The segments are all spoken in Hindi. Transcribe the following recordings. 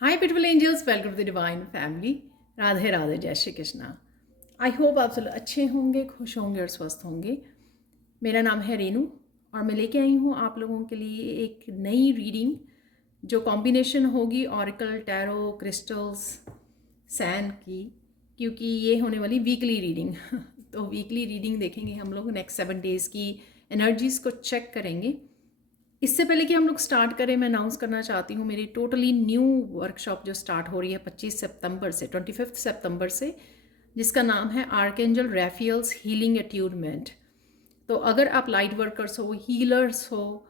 Hi beautiful angels, welcome to the divine family. Radhe Radhe, जय श्री कृष्णा। आई होप आप सब अच्छे होंगे, खुश होंगे और स्वस्थ होंगे। मेरा नाम है रेनू और मैं लेके आई हूँ आप लोगों के लिए एक नई रीडिंग जो कॉम्बिनेशन होगी ऑरिकल, टैरो, क्रिस्टल्स, सैन की, क्योंकि ये होने वाली वीकली रीडिंग तो वीकली रीडिंग देखेंगे हम लोग। नेक्स्ट 7 डेज़ की एनर्जीज़ को चेक करेंगे। इससे पहले कि हम लोग स्टार्ट करें, मैं अनाउंस करना चाहती हूँ मेरी टोटली न्यू वर्कशॉप जो स्टार्ट हो रही है 25 सितंबर से 25 सितंबर से, जिसका नाम है आर्कएंजल रैफियल्स हीलिंग अट्यूनमेंट। तो अगर आप लाइट वर्कर्स हो, हीलर्स हो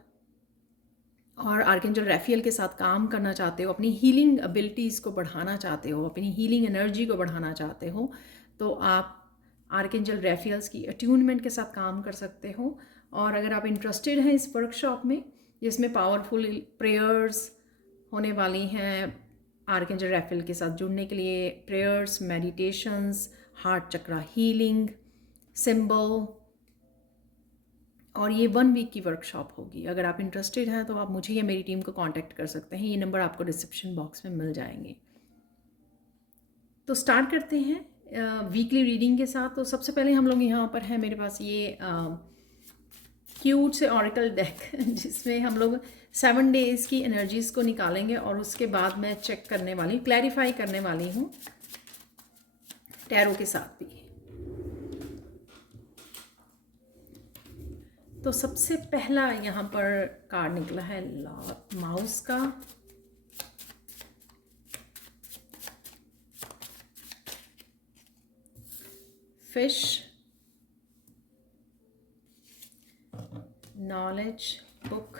और आर्कएंजल रैफियल के साथ काम करना चाहते हो, अपनी हीलिंग एबिलिटीज़ को बढ़ाना चाहते हो, अपनी हीलिंग एनर्जी को बढ़ाना चाहते हो, तो आप आर्कएंजल रैफियल्स की अट्यूनमेंट के साथ काम कर सकते हो। और अगर आप इंटरेस्टेड हैं इस वर्कशॉप में, जिसमें पावरफुल प्रेयर्स होने वाली हैं, आर्कएंजल रैफियल के साथ जुड़ने के लिए प्रेयर्स, मेडिटेशंस, हार्ट चक्रा हीलिंग, सिंबल, और ये 1 वीक की वर्कशॉप होगी। अगर आप इंटरेस्टेड हैं तो आप मुझे या मेरी टीम को कांटेक्ट कर सकते हैं। ये नंबर आपको डिस्क्रिप्शन बॉक्स में मिल जाएंगे। तो स्टार्ट करते हैं वीकली रीडिंग के साथ। तो सबसे पहले हम लोग यहाँ पर हैं, मेरे पास ये क्यूट से ऑरिकल डेक जिसमें हम लोग 7 डेज़ की एनर्जीज़ को निकालेंगे और उसके बाद मैं चेक करने वाली, क्लैरिफाई करने वाली हूँ टैरो के साथ भी। तो सबसे पहला यहाँ पर कार्ड निकला है माउस का। फिश, नॉलेज बुक,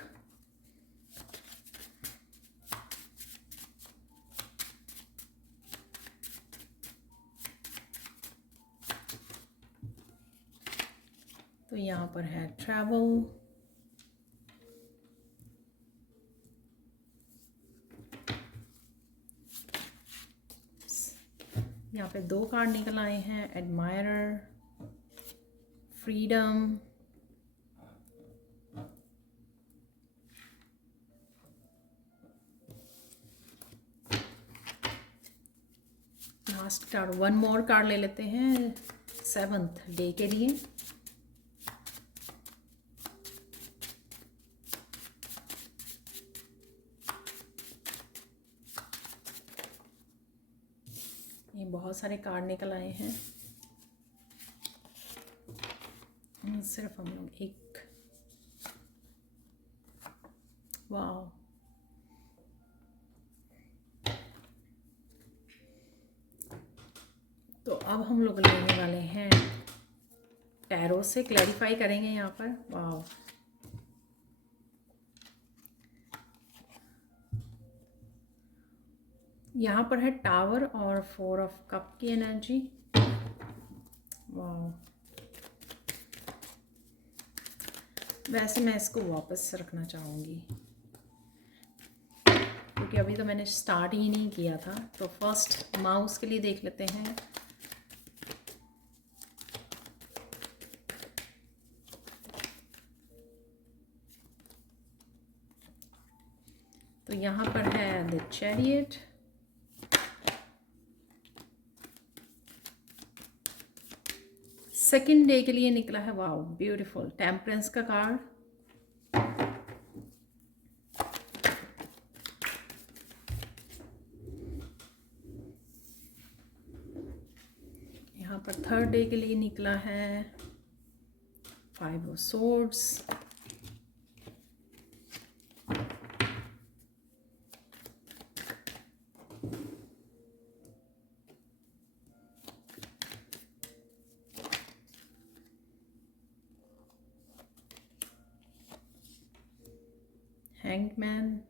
तो यहाँ पर है ट्रैवल, यहाँ पे 2 कार्ड निकल आए हैं, एडमायरर, फ्रीडम, लास्ट कार्ड, 1 मोर कार्ड ले लेते हैं 7th डे के लिए। ये बहुत सारे कार्ड निकल आए हैं, सिर्फ हम लोग एक, वाह। तो अब हम लोग लेने वाले हैं टैरो से, क्लैरिफाई करेंगे यहाँ पर। वाह, यहाँ पर है टावर और 4 ऑफ कप की एनर्जी। वाह, वैसे मैं इसको वापस रखना चाहूँगी क्योंकि अभी तो मैंने स्टार्ट ही नहीं किया था। तो फर्स्ट माउस के लिए देख लेते हैं। तो यहाँ पर है द चैरियट, सेकेंड डे के लिए निकला है। वाओ, ब्यूटीफुल, टेम्परेंस का कार्ड। यहाँ पर थर्ड डे के लिए निकला है 5 of swords, hanged man,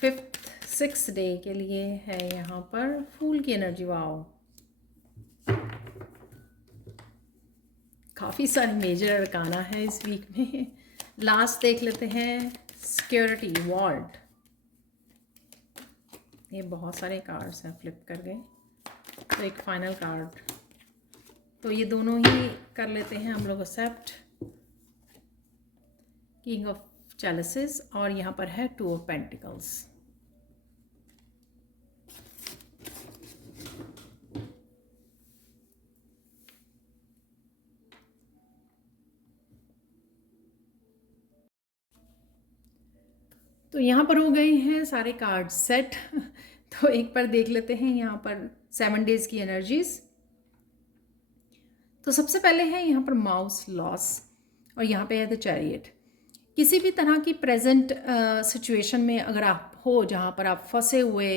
fifth 6th day के लिए है यहाँ पर फूल की एनर्जी। वाओ, काफ़ी सारी मेजर अरकाना है इस वीक में। लास्ट देख लेते हैं, सिक्योरिटी, वॉल्ट, ये बहुत सारे कार्ड्स हैं, फ्लिप कर गए। तो एक फाइनल कार्ड, तो ये दोनों ही कर लेते हैं हम लोग एक्सेप्ट। किंग ऑफ चैलिसेस और यहाँ पर है 2 ऑफ पेंटिकल्स। तो यहाँ पर हो गए हैं सारे कार्ड सेट। तो एक बार देख लेते हैं यहाँ पर 7 डेज की एनर्जीज। तो सबसे पहले है यहाँ पर माउस लॉस और यहाँ पे है द चैरियट। किसी भी तरह की प्रेजेंट सिचुएशन में अगर आप हो जहाँ पर आप फंसे हुए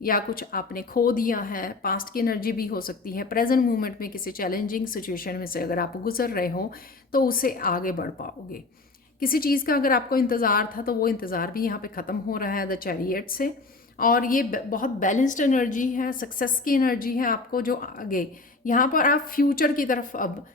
या कुछ आपने खो दिया है, पास्ट की एनर्जी भी हो सकती है, प्रेजेंट मोमेंट में किसी चैलेंजिंग सिचुएशन में से अगर आप गुजर रहे हो तो उससे आगे बढ़ पाओगे। किसी चीज़ का अगर आपको इंतज़ार था तो वो इंतज़ार भी यहाँ पे ख़त्म हो रहा है द चैरियट से। और ये बहुत बैलेंस्ड एनर्जी है, सक्सेस की एनर्जी है आपको, जो आगे यहाँ पर आप फ्यूचर की तरफ, अब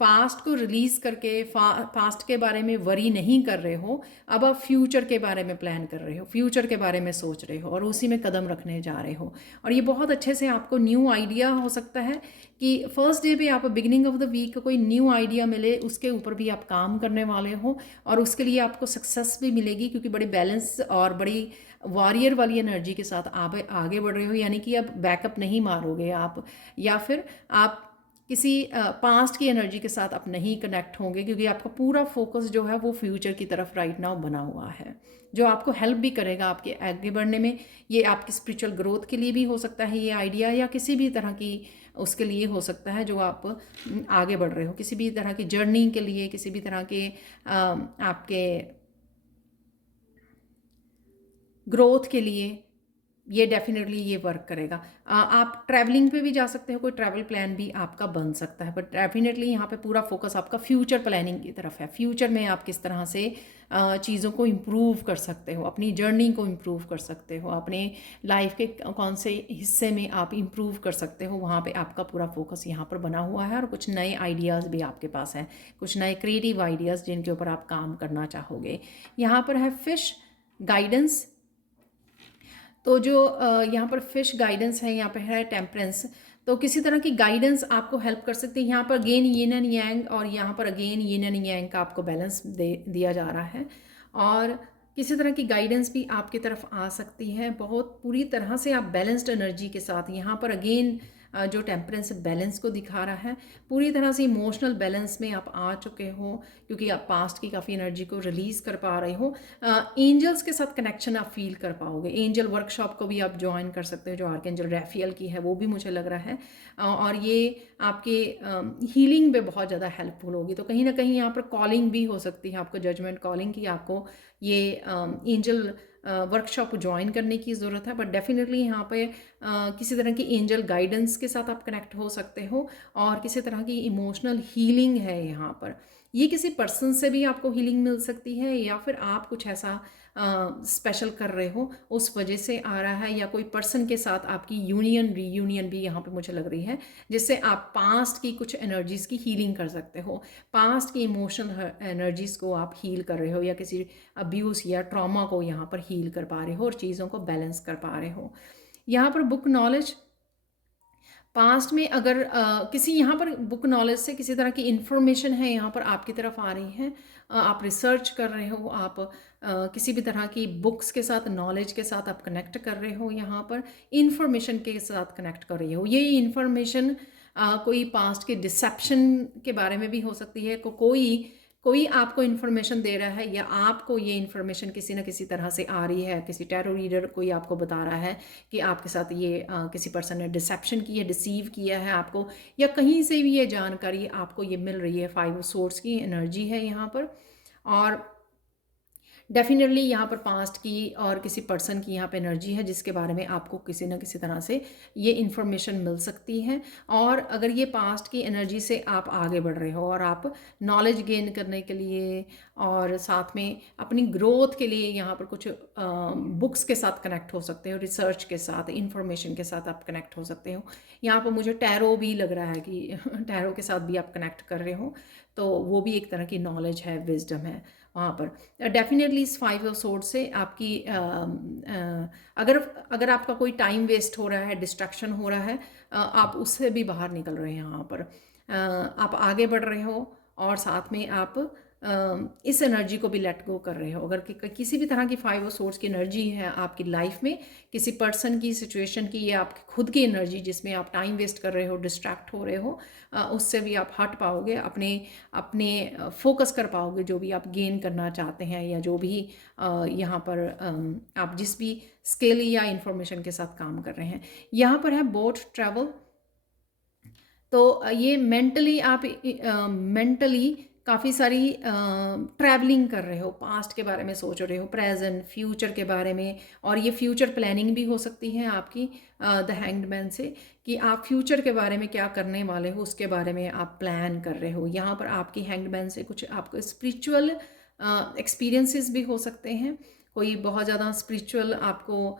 पास्ट को रिलीज़ करके पास्ट के बारे में वरी नहीं कर रहे हो, अब आप फ्यूचर के बारे में प्लान कर रहे हो, फ्यूचर के बारे में सोच रहे हो और उसी में कदम रखने जा रहे हो। और ये बहुत अच्छे से आपको न्यू आइडिया हो सकता है कि फर्स्ट डे पे आप बिगिनिंग ऑफ द वीक कोई न्यू आइडिया मिले, उसके ऊपर भी आप काम करने वाले हो और उसके लिए आपको सक्सेस भी मिलेगी, क्योंकि बड़ी बैलेंस और बड़ी वॉरियर वाली एनर्जी के साथ आप आगे बढ़ रहे हो। यानी कि अब बैकअप नहीं मारोगे आप, या फिर आप किसी पास्ट की एनर्जी के साथ आप नहीं कनेक्ट होंगे, क्योंकि आपका पूरा फोकस जो है वो फ्यूचर की तरफ राइट नाउ बना हुआ है, जो आपको हेल्प भी करेगा आपके आगे बढ़ने में। ये आपकी स्पिरिचुअल ग्रोथ के लिए भी हो सकता है ये आइडिया, या किसी भी तरह की उसके लिए हो सकता है जो आप आगे बढ़ रहे हो, किसी भी तरह की जर्नी के लिए, किसी भी तरह के आपके ग्रोथ के लिए ये डेफिनेटली ये वर्क करेगा। आप ट्रैवलिंग पे भी जा सकते हो, कोई ट्रैवल प्लान भी आपका बन सकता है, बट डेफिनेटली यहाँ पे पूरा फोकस आपका फ्यूचर प्लानिंग की तरफ है। फ्यूचर में आप किस तरह से चीज़ों को इम्प्रूव कर सकते हो, अपनी जर्नी को इम्प्रूव कर सकते हो, अपने लाइफ के कौन से हिस्से में आप इम्प्रूव कर सकते हो, वहाँ पे आपका पूरा फोकस यहाँ पर बना हुआ है। और कुछ नए आइडियाज़ भी आपके पास हैं, कुछ नए क्रिएटिव आइडियाज़ जिनके ऊपर आप काम करना चाहोगे। यहाँ पर है फिश गाइडेंस। तो जो यहाँ पर फिश गाइडेंस है, यहाँ पर है टेम्परेंस। तो किसी तरह की गाइडेंस आपको हेल्प कर सकती है। यहाँ पर अगेन यिन एंड यांग और यहाँ पर अगेन यिन एंड यांग का आपको बैलेंस दिया जा रहा है। और किसी तरह की गाइडेंस भी आपकी तरफ आ सकती है, बहुत पूरी तरह से आप बैलेंस्ड एनर्जी के साथ। यहाँ पर अगेन जो टेम्परेंस बैलेंस को दिखा रहा है, पूरी तरह से इमोशनल बैलेंस में आप आ चुके हो, क्योंकि आप पास्ट की काफ़ी एनर्जी को रिलीज़ कर पा रहे हो। एंजल्स के साथ कनेक्शन आप फील कर पाओगे। एंजल वर्कशॉप को भी आप ज्वाइन कर सकते हो जो आर्कएंजल रैफियल की है, वो भी मुझे लग रहा है। और ये आपके हीलिंग में बहुत ज़्यादा हेल्पफुल होगी। तो कहीं ना कहीं यहाँ पर कॉलिंग भी हो सकती है आपको, जजमेंट कॉलिंग की, आपको ये एंजल वर्कशॉप ज्वाइन करने की ज़रूरत है। बट डेफिनेटली यहाँ पे किसी तरह की एंजल गाइडेंस के साथ आप कनेक्ट हो सकते हो, और किसी तरह की इमोशनल हीलिंग है यहाँ पर। ये किसी पर्सन से भी आपको हीलिंग मिल सकती है, या फिर आप कुछ ऐसा स्पेशल कर रहे हो उस वजह से आ रहा है, या कोई पर्सन के साथ आपकी यूनियन रीयूनियन भी यहाँ पे मुझे लग रही है, जिससे आप पास्ट की कुछ एनर्जीज़ की हीलिंग कर सकते हो। पास्ट की इमोशनल एनर्जीज़ को आप हील कर रहे हो, या किसी अब्यूज़ या ट्रॉमा को यहाँ पर हील कर पा रहे हो और चीज़ों को बैलेंस कर पा रहे हो। यहाँ पर बुक नॉलेज, पास्ट में अगर किसी यहाँ पर बुक नॉलेज से किसी तरह की इन्फॉर्मेशन है यहाँ पर आपकी तरफ आ रही है, आप रिसर्च कर रहे हो, आप किसी भी तरह की बुक्स के साथ, नॉलेज के साथ आप कनेक्ट कर रहे हो, यहाँ पर इन्फॉर्मेशन के साथ कनेक्ट कर रहे हो। ये इन्फॉर्मेशन कोई पास्ट के डिसेप्शन के बारे में भी हो सकती है, कोई आपको इन्फॉर्मेशन दे रहा है, या आपको ये इन्फॉर्मेशन किसी न किसी तरह से आ रही है, किसी टैरो रीडर कोई आपको बता रहा है कि आपके साथ ये किसी पर्सन ने डिसेप्शन की है, डिसीव किया है आपको, या कहीं से भी ये जानकारी आपको ये मिल रही है। 5 सोर्स की एनर्जी है यहाँ पर। और डेफिनेटली यहाँ पर पास्ट की और किसी पर्सन की यहाँ पे एनर्जी है, जिसके बारे में आपको किसी न किसी तरह से ये इन्फॉर्मेशन मिल सकती है। और अगर ये पास्ट की एनर्जी से आप आगे बढ़ रहे हो और आप नॉलेज गेन करने के लिए और साथ में अपनी ग्रोथ के लिए यहाँ पर कुछ बुक्स के साथ कनेक्ट हो सकते हो, रिसर्च के साथ, इन्फॉर्मेशन के साथ आप कनेक्ट हो सकते हो। यहाँ पर मुझे टैरो भी लग रहा है कि टैरो के साथ भी आप कनेक्ट कर रहे हो, तो वो भी एक तरह की नॉलेज है, विजडम है। वहाँ पर डेफिनेटली इस 5 ऑफ सोर्ड से आपकी अगर अगर आपका कोई टाइम वेस्ट हो रहा है, डिस्ट्रैक्शन हो रहा है, आप उससे भी बाहर निकल रहे हैं यहाँ पर। आप आगे बढ़ रहे हो और साथ में आप इस एनर्जी को भी लेट गो कर रहे हो। अगर किसी भी तरह की 5 ऑफ सोर्स की एनर्जी है आपकी लाइफ में, किसी पर्सन की, सिचुएशन की, या आपकी खुद की एनर्जी जिसमें आप टाइम वेस्ट कर रहे हो, डिस्ट्रैक्ट हो रहे हो, उससे भी आप हट पाओगे, अपने अपने फोकस कर पाओगे जो भी आप गेन करना चाहते हैं, या जो भी यहाँ पर आप जिस भी स्किल या इंफॉर्मेशन के साथ काम कर रहे हैं। यहाँ पर है बोट ट्रैवल। तो ये मेंटली आप मेंटली काफ़ी सारी ट्रैवलिंग कर रहे हो, पास्ट के बारे में सोच रहे हो, प्रेजेंट, फ्यूचर के बारे में। और ये फ्यूचर प्लानिंग भी हो सकती है आपकी द हैंग्ड मैन से, कि आप फ्यूचर के बारे में क्या करने वाले हो उसके बारे में आप प्लान कर रहे हो। यहाँ पर आपकी हैंग्ड मैन से कुछ आपको स्पिरिचुअल एक्सपीरियंसेस भी हो सकते हैं। कोई बहुत ज़्यादा स्पिरिचुअल आपको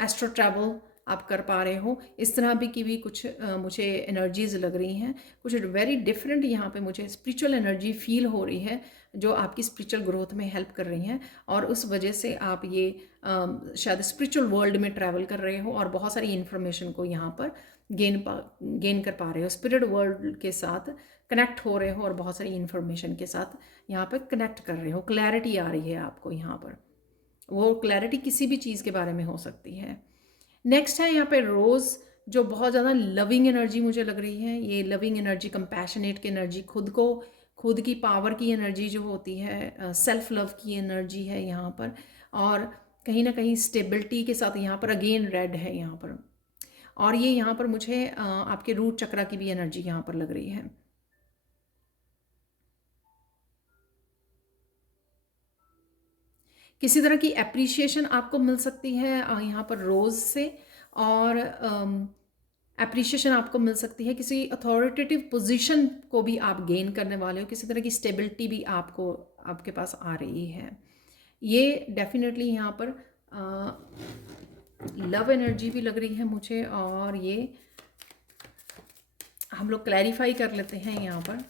एस्ट्रो ट्रैवल आप कर पा रहे हो, इस तरह भी की भी कुछ मुझे एनर्जीज लग रही हैं। कुछ वेरी डिफरेंट यहाँ पे मुझे स्पिरिचुअल एनर्जी फील हो रही है जो आपकी स्पिरिचुअल ग्रोथ में हेल्प कर रही हैं, और उस वजह से आप ये शायद स्पिरिचुअल वर्ल्ड में ट्रैवल कर रहे हो और बहुत सारी इन्फॉर्मेशन को यहाँ पर गेन कर पा रहे हो, स्पिरिट वर्ल्ड के साथ कनेक्ट हो रहे हो और बहुत सारी इन्फॉर्मेशन के साथ यहाँ पर कनेक्ट कर रहे हो। क्लैरिटी आ रही है आपको यहाँ पर, वो क्लैरिटी किसी भी चीज़ के बारे में हो सकती है। नेक्स्ट है यहाँ पे रोज़, जो बहुत ज़्यादा लविंग एनर्जी मुझे लग रही है। ये लविंग एनर्जी, कंपैशनेट की एनर्जी, खुद की पावर की एनर्जी जो होती है, सेल्फ लव की एनर्जी है यहाँ पर। और कहीं ना कहीं स्टेबिलिटी के साथ यहाँ पर अगेन रेड है यहाँ पर। और ये यहाँ पर मुझे आपके रूट चक्रा की भी एनर्जी यहाँ पर लग रही है। किसी तरह की एप्रिसिएशन आपको मिल सकती है यहाँ पर रोज़ से, और एप्रिसिएशन आपको मिल सकती है, किसी अथॉरिटेटिव पोजीशन को भी आप गेन करने वाले हो, किसी तरह की स्टेबिलिटी भी आपके पास आ रही है। ये डेफिनेटली यहाँ पर लव एनर्जी भी लग रही है मुझे। और ये हम लोग क्लैरिफाई कर लेते हैं यहाँ पर।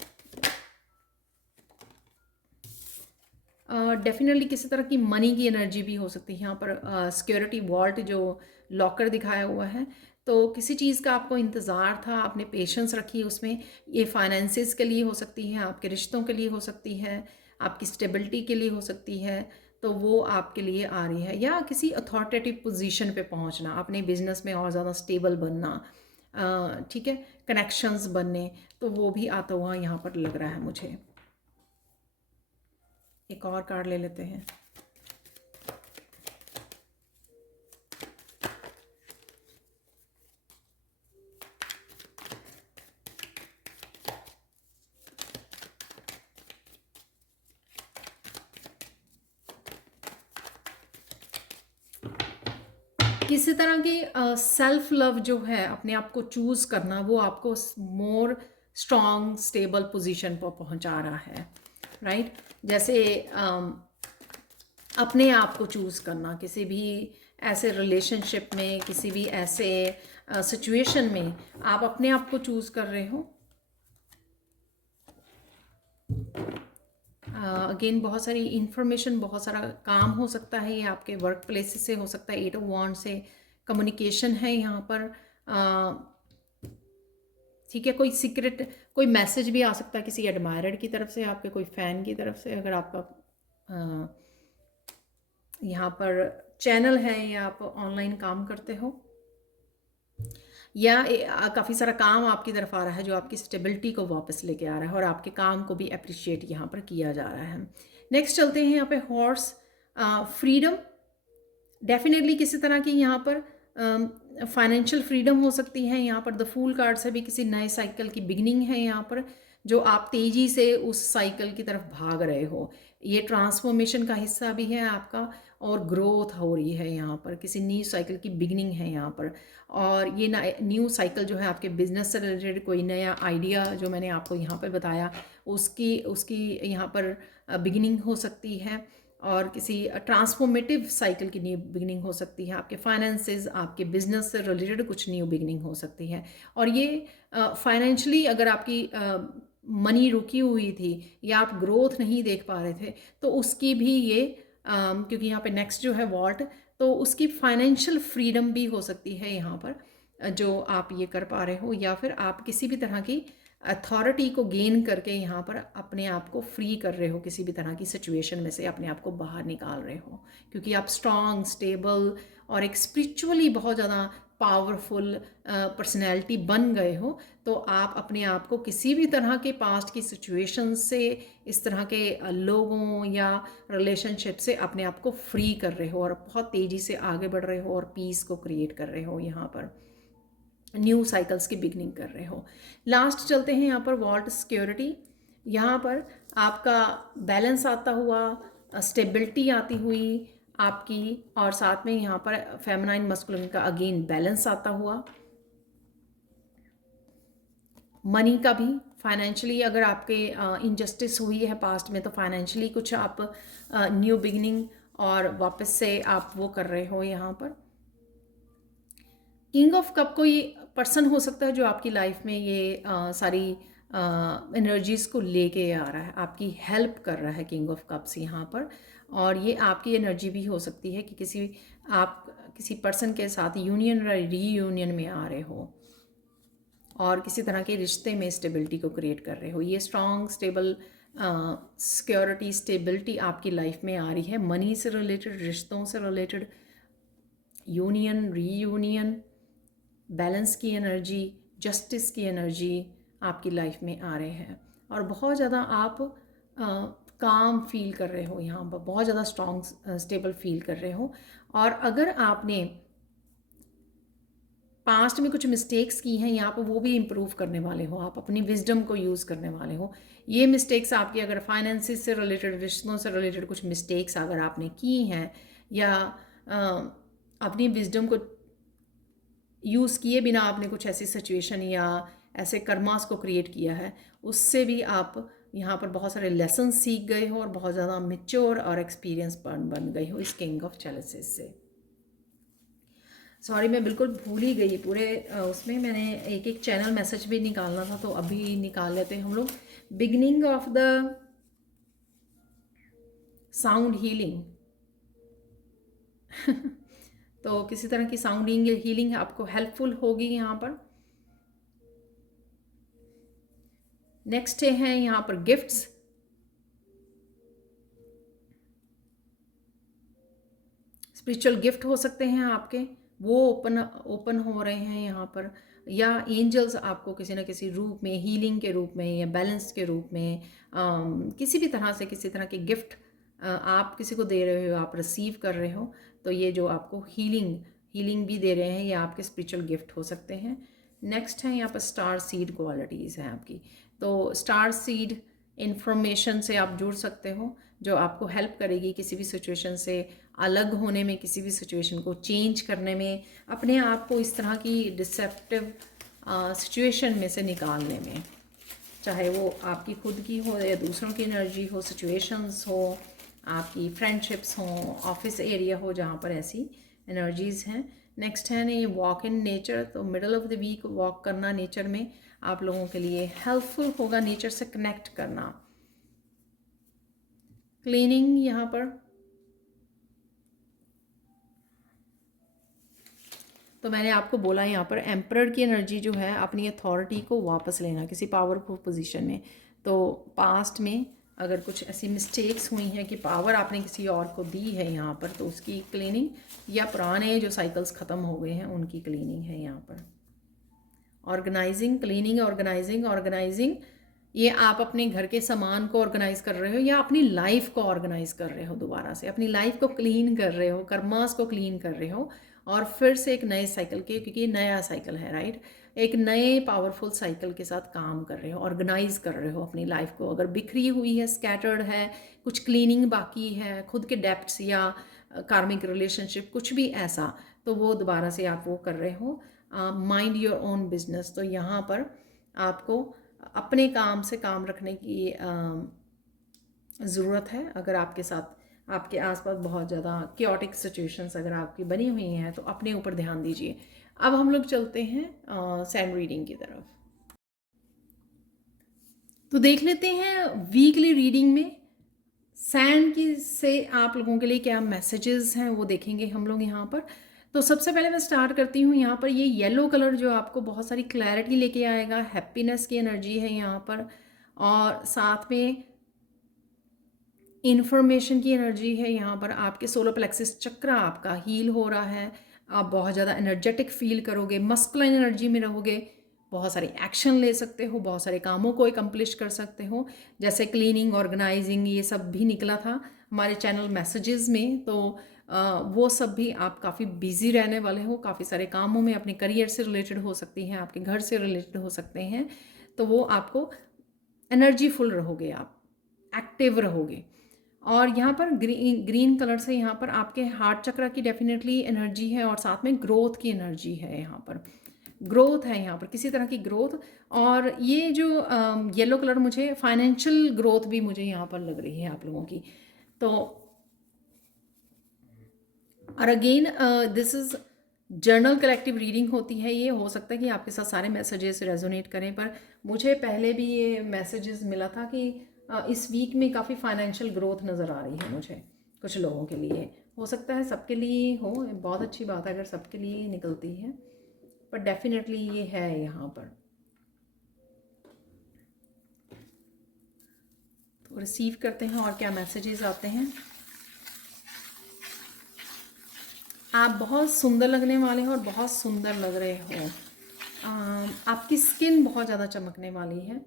डेफिनेटली किसी तरह की मनी की एनर्जी भी हो सकती है यहाँ पर। सिक्योरिटी वॉल्ट जो लॉकर दिखाया हुआ है, तो किसी चीज़ का आपको इंतज़ार था, आपने पेशेंस रखी उसमें। ये फाइनेंसिस के लिए हो सकती है, आपके रिश्तों के लिए हो सकती है, आपकी स्टेबिलिटी के लिए हो सकती है, तो वो आपके लिए आ रही है। या किसी अथॉरिटेटिव पोजीशन पे पहुंचना, अपने बिजनेस में और ज़्यादा स्टेबल बनना, ठीक है, कनेक्शंस बनने, तो वो भी आता हुआ यहाँ पर लग रहा है मुझे। एक और कार्ड ले लेते हैं। किसी तरह की सेल्फ लव जो है, अपने आप को चूज़ करना, वो आपको मोर स्ट्रॉन्ग स्टेबल पोजीशन पर पहुंचा रहा है, राइट। जैसे अपने आप को चूज़ करना, किसी भी ऐसे रिलेशनशिप में, किसी भी ऐसे सिचुएशन में आप अपने आप को चूज़ कर रहे हो। अगेन बहुत सारी इंफॉर्मेशन, बहुत सारा काम हो सकता है, ये आपके वर्क प्लेस से हो सकता है, 8 ऑफ वॉन्ड से कम्युनिकेशन है यहाँ पर, ठीक है। कोई सीक्रेट, कोई मैसेज भी आ सकता है किसी एडमायरर की तरफ से, आपके कोई फ़ैन की तरफ से, अगर आपका यहाँ पर चैनल है या आप ऑनलाइन काम करते हो, या काफ़ी सारा काम आपकी तरफ आ रहा है जो आपकी स्टेबिलिटी को वापस लेके आ रहा है, और आपके काम को भी अप्रिशिएट यहाँ पर किया जा रहा है। नेक्स्ट चलते हैं यहाँ पे हॉर्स, फ्रीडम। डेफिनेटली किसी तरह की यहाँ पर फाइनेंशियल फ्रीडम हो सकती है। यहाँ पर द फूल कार्ड से भी किसी नए साइकिल की बिगनिंग है यहाँ पर, जो आप तेज़ी से उस साइकिल की तरफ भाग रहे हो। ये ट्रांसफॉर्मेशन का हिस्सा भी है आपका, और ग्रोथ हो रही है यहाँ पर, किसी न्यू साइकिल की बिगनिंग है यहाँ पर। और ये न्यू साइकिल जो है आपके बिजनेस से रिलेटेड, कोई नया आइडिया जो मैंने आपको यहाँ पर बताया, उसकी यहाँ पर बिगनिंग हो सकती है, और किसी ट्रांसफॉर्मेटिव साइकिल की न्यू बिगनिंग हो सकती है। आपके फाइनेंसेस, आपके बिजनेस से रिलेटेड कुछ न्यू बिगनिंग हो सकती है। और ये फाइनेंशियली अगर आपकी मनी रुकी हुई थी या आप ग्रोथ नहीं देख पा रहे थे, तो उसकी भी ये क्योंकि यहाँ पे नेक्स्ट जो है वॉल्ट, तो उसकी फाइनेंशियल फ्रीडम भी हो सकती है यहाँ पर, जो आप ये कर पा रहे हो, या फिर आप किसी भी तरह की अथॉरिटी को गेन करके यहाँ पर अपने आप को फ्री कर रहे हो, किसी भी तरह की सिचुएशन में से अपने आप को बाहर निकाल रहे हो, क्योंकि आप स्ट्रॉन्ग, स्टेबल और एक स्पिरिचुअली बहुत ज़्यादा पावरफुल पर्सनैलिटी बन गए हो। तो आप अपने आप को किसी भी तरह के पास्ट की सिचुएशन से, इस तरह के लोगों या रिलेशनशिप से अपने आप को फ्री कर रहे हो और बहुत तेज़ी से आगे बढ़ रहे हो और पीस को क्रिएट कर रहे हो, यहाँ पर न्यू साइकिल्स की बिगनिंग कर रहे हो। लास्ट चलते हैं यहाँ पर वॉल्ट सिक्योरिटी। यहाँ पर आपका बैलेंस आता हुआ, स्टेबिलिटी आती हुई आपकी, और साथ में यहाँ पर फेमिनाइन मस्कुलिन का अगेन बैलेंस आता हुआ, मनी का भी, फाइनेंशियली अगर आपके इनजस्टिस हुई है पास्ट में तो फाइनेंशियली कुछ आप न्यू बिगनिंग और वापस से आप वो कर रहे हो। यहाँ पर किंग ऑफ कप कोई पर्सन हो सकता है जो आपकी लाइफ में ये सारी एनर्जीज़ को लेके आ रहा है, आपकी हेल्प कर रहा है किंग ऑफ कप्स यहाँ पर। और ये आपकी एनर्जी भी हो सकती है कि आप किसी पर्सन के साथ यूनियन या रीयूनियन में आ रहे हो और किसी तरह के रिश्ते में स्टेबिलिटी को क्रिएट कर रहे हो। ये स्ट्रॉन्ग, स्टेबल, सिक्योरिटी, स्टेबिलिटी आपकी लाइफ में आ रही है, मनी से रिलेटेड, रिश्तों से रिलेटेड, यूनियन, रीयूनियन, बैलेंस की एनर्जी, जस्टिस की एनर्जी आपकी लाइफ में आ रहे हैं। और बहुत ज़्यादा आप काम फील कर रहे हो, यहाँ पर बहुत ज़्यादा स्ट्रॉन्ग, स्टेबल फील कर रहे हो। और अगर आपने पास्ट में कुछ मिस्टेक्स की हैं यहाँ पर, वो भी इम्प्रूव करने वाले हो, आप अपनी विजडम को यूज़ करने वाले हो। ये मिस्टेक्स आपकी अगर फाइनेंसिस से रिलेटेड, रिश्तों से रिलेटेड कुछ मिस्टेक्स अगर आपने की हैं, या अपनी विजडम को यूज़ किए बिना आपने कुछ ऐसी सिचुएशन या ऐसे कर्मास को क्रिएट किया है, उससे भी आप यहाँ पर बहुत सारे लेसन सीख गए हो और बहुत ज़्यादा मेच्योर और एक्सपीरियंस बन गई हो इस किंग ऑफ चैलेंजेस से। सॉरी, मैं बिल्कुल भूल ही गई पूरे उसमें मैंने एक एक चैनल मैसेज भी निकालना था, तो अभी निकाल लेते हैं हम लोग। Beginning of the sound healing तो किसी तरह की साउंडिंग हीलिंग आपको हेल्पफुल होगी यहाँ पर। नेक्स्ट है यहाँ पर गिफ्ट्स। स्पिरिचुअल गिफ्ट हो सकते हैं आपके, वो ओपन हो रहे हैं यहाँ पर, या एंजल्स आपको किसी न किसी रूप में, हीलिंग के रूप में या बैलेंस के रूप में, किसी भी तरह से, किसी तरह के गिफ्ट आप किसी को दे रहे हो, आप रिसीव कर रहे हो, तो ये जो आपको हीलिंग भी दे रहे हैं, ये आपके स्पिरिचुअल गिफ्ट हो सकते हैं। नेक्स्ट है यहाँ पर स्टार सीड क्वालिटीज़ हैं आपकी। तो स्टार सीड इंफॉर्मेशन से आप जुड़ सकते हो, जो आपको हेल्प करेगी किसी भी सिचुएशन से अलग होने में, किसी भी सिचुएशन को चेंज करने में, अपने आप को इस तरह की डिसेप्टिव सिचुएशन में से निकालने में, चाहे वो आपकी खुद की हो या दूसरों की एनर्जी हो, सिचुएशंस हो, आपकी फ्रेंडशिप्स हो, ऑफिस एरिया हो जहाँ पर ऐसी एनर्जीज़ हैं। नेक्स्ट है ये वॉक इन नेचर। तो middle of the week walk करना नेचर में आप लोगों के लिए हेल्पफुल होगा, नेचर से कनेक्ट करना। क्लीनिंग यहाँ पर, तो मैंने आपको बोला यहाँ पर एम्परर की एनर्जी जो है, अपनी अथॉरिटी को वापस लेना किसी पावरफुल पोजीशन में। तो पास्ट में अगर कुछ ऐसी मिस्टेक्स हुई हैं कि पावर आपने किसी और को दी है यहाँ पर, तो उसकी क्लीनिंग, या पुराने जो साइकिल्स ख़त्म हो गए हैं उनकी क्लीनिंग है यहाँ पर। ऑर्गेनाइजिंग, क्लीनिंग, ऑर्गेनाइजिंग, ये आप अपने घर के सामान को ऑर्गेनाइज कर रहे हो या अपनी लाइफ को ऑर्गेनाइज कर रहे हो, दोबारा से अपनी लाइफ को क्लीन कर रहे हो, कर्मास को क्लीन कर रहे हो, और फिर से एक नए साइकिल के, क्योंकि नया साइकिल है राइट, एक नए पावरफुल साइकिल के साथ काम कर रहे हो, ऑर्गेनाइज कर रहे हो अपनी लाइफ को। अगर बिखरी हुई है, स्कैटर्ड है, कुछ क्लीनिंग बाकी है, खुद के डेप्थ्स या कार्मिक रिलेशनशिप, कुछ भी ऐसा, तो वो दोबारा से आप वो कर रहे हो। माइंड योर ओन बिजनेस, तो यहाँ पर आपको अपने काम से काम रखने की ज़रूरत है। अगर आपके साथ, आपके आसपास बहुत ज़्यादा क्योटिक सिचुएशंस अगर आपकी बनी हुई हैं, तो अपने ऊपर ध्यान दीजिए। अब हम लोग चलते हैं सैंड रीडिंग की तरफ। तो देख लेते हैं वीकली रीडिंग में सैंड की से आप लोगों के लिए क्या मैसेजेस हैं वो देखेंगे हम लोग यहाँ पर। तो सबसे पहले मैं स्टार्ट करती हूँ यहाँ पर। ये येलो कलर जो आपको बहुत सारी क्लैरिटी लेके आएगा, हैप्पीनेस की एनर्जी है यहाँ पर, और साथ में इन्फॉर्मेशन की एनर्जी है यहाँ पर। आपके सोलर प्लेक्सिस चक्र आपका हील हो रहा है, आप बहुत ज़्यादा एनर्जेटिक फील करोगे, मस्कुलाइन एनर्जी में रहोगे, बहुत सारे एक्शन ले सकते हो, बहुत सारे कामों को एकम्प्लिश कर सकते हो, जैसे क्लीनिंग, ऑर्गेनाइजिंग, ये सब भी निकला था हमारे चैनल मैसेजेस में। तो वो सब भी आप काफ़ी बिजी रहने वाले हो, काफ़ी सारे कामों में, अपने करियर से रिलेटेड हो सकती हैं, आपके घर से रिलेटेड हो सकते हैं। तो वो आपको एनर्जीफुल रहोगे, आप एक्टिव रहोगे। और यहाँ पर ग्रीन कलर से यहाँ पर आपके हार्ट चक्र की डेफिनेटली एनर्जी है, और साथ में ग्रोथ की एनर्जी है यहाँ पर। ग्रोथ है यहाँ पर, किसी तरह की ग्रोथ। और ये जो येलो कलर, मुझे फाइनेंशियल ग्रोथ भी मुझे यहाँ पर लग रही है आप लोगों की। तो और again this is journal collective reading होती है। ये हो सकता है कि आपके साथ सारे मैसेजेस रेजोनेट करें, पर मुझे पहले भी ये मैसेजेस मिला था कि इस वीक में काफ़ी फाइनेंशियल ग्रोथ नज़र आ रही है मुझे कुछ लोगों के लिए। हो सकता है सबके लिए हो, बहुत अच्छी बात है अगर सबके लिए निकलती है, पर डेफिनेटली ये है यहाँ पर। तो रिसीव करते हैं और क्या मैसेजेस आते हैं। आप बहुत सुंदर लगने वाले हो और बहुत सुंदर लग रहे हो। आपकी स्किन बहुत ज़्यादा चमकने वाली है।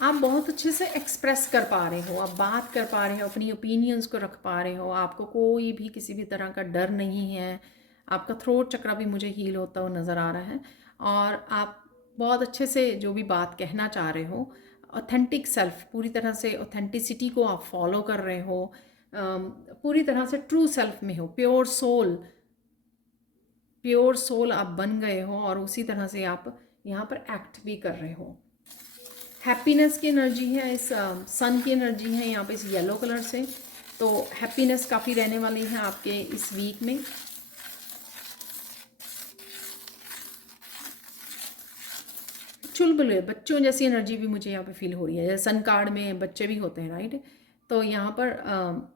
आप बहुत अच्छे से एक्सप्रेस कर पा रहे हो, आप बात कर पा रहे हो, अपनी ओपिनियंस को रख पा रहे हो, आपको कोई भी किसी भी तरह का डर नहीं है। आपका थ्रोट चक्र भी मुझे हील होता हुआ नज़र आ रहा है, और आप बहुत अच्छे से जो भी बात कहना चाह रहे हो, ऑथेंटिक सेल्फ, पूरी तरह से ऑथेंटिसिटी को आप फॉलो कर रहे हो, पूरी तरह से ट्रू सेल्फ में हो, प्योर सोल आप बन गए हो, और उसी तरह से आप यहाँ पर एक्ट भी कर रहे हो। हैप्पीनेस की एनर्जी है, इस सन की एनर्जी है यहाँ पे इस येलो कलर से। तो हैप्पीनेस काफ़ी रहने वाली है आपके इस वीक में। चुलबुले बच्चों जैसी एनर्जी भी मुझे यहाँ पे फील हो रही है, जैसे सन कार्ड में बच्चे भी होते हैं, राइट। तो यहाँ पर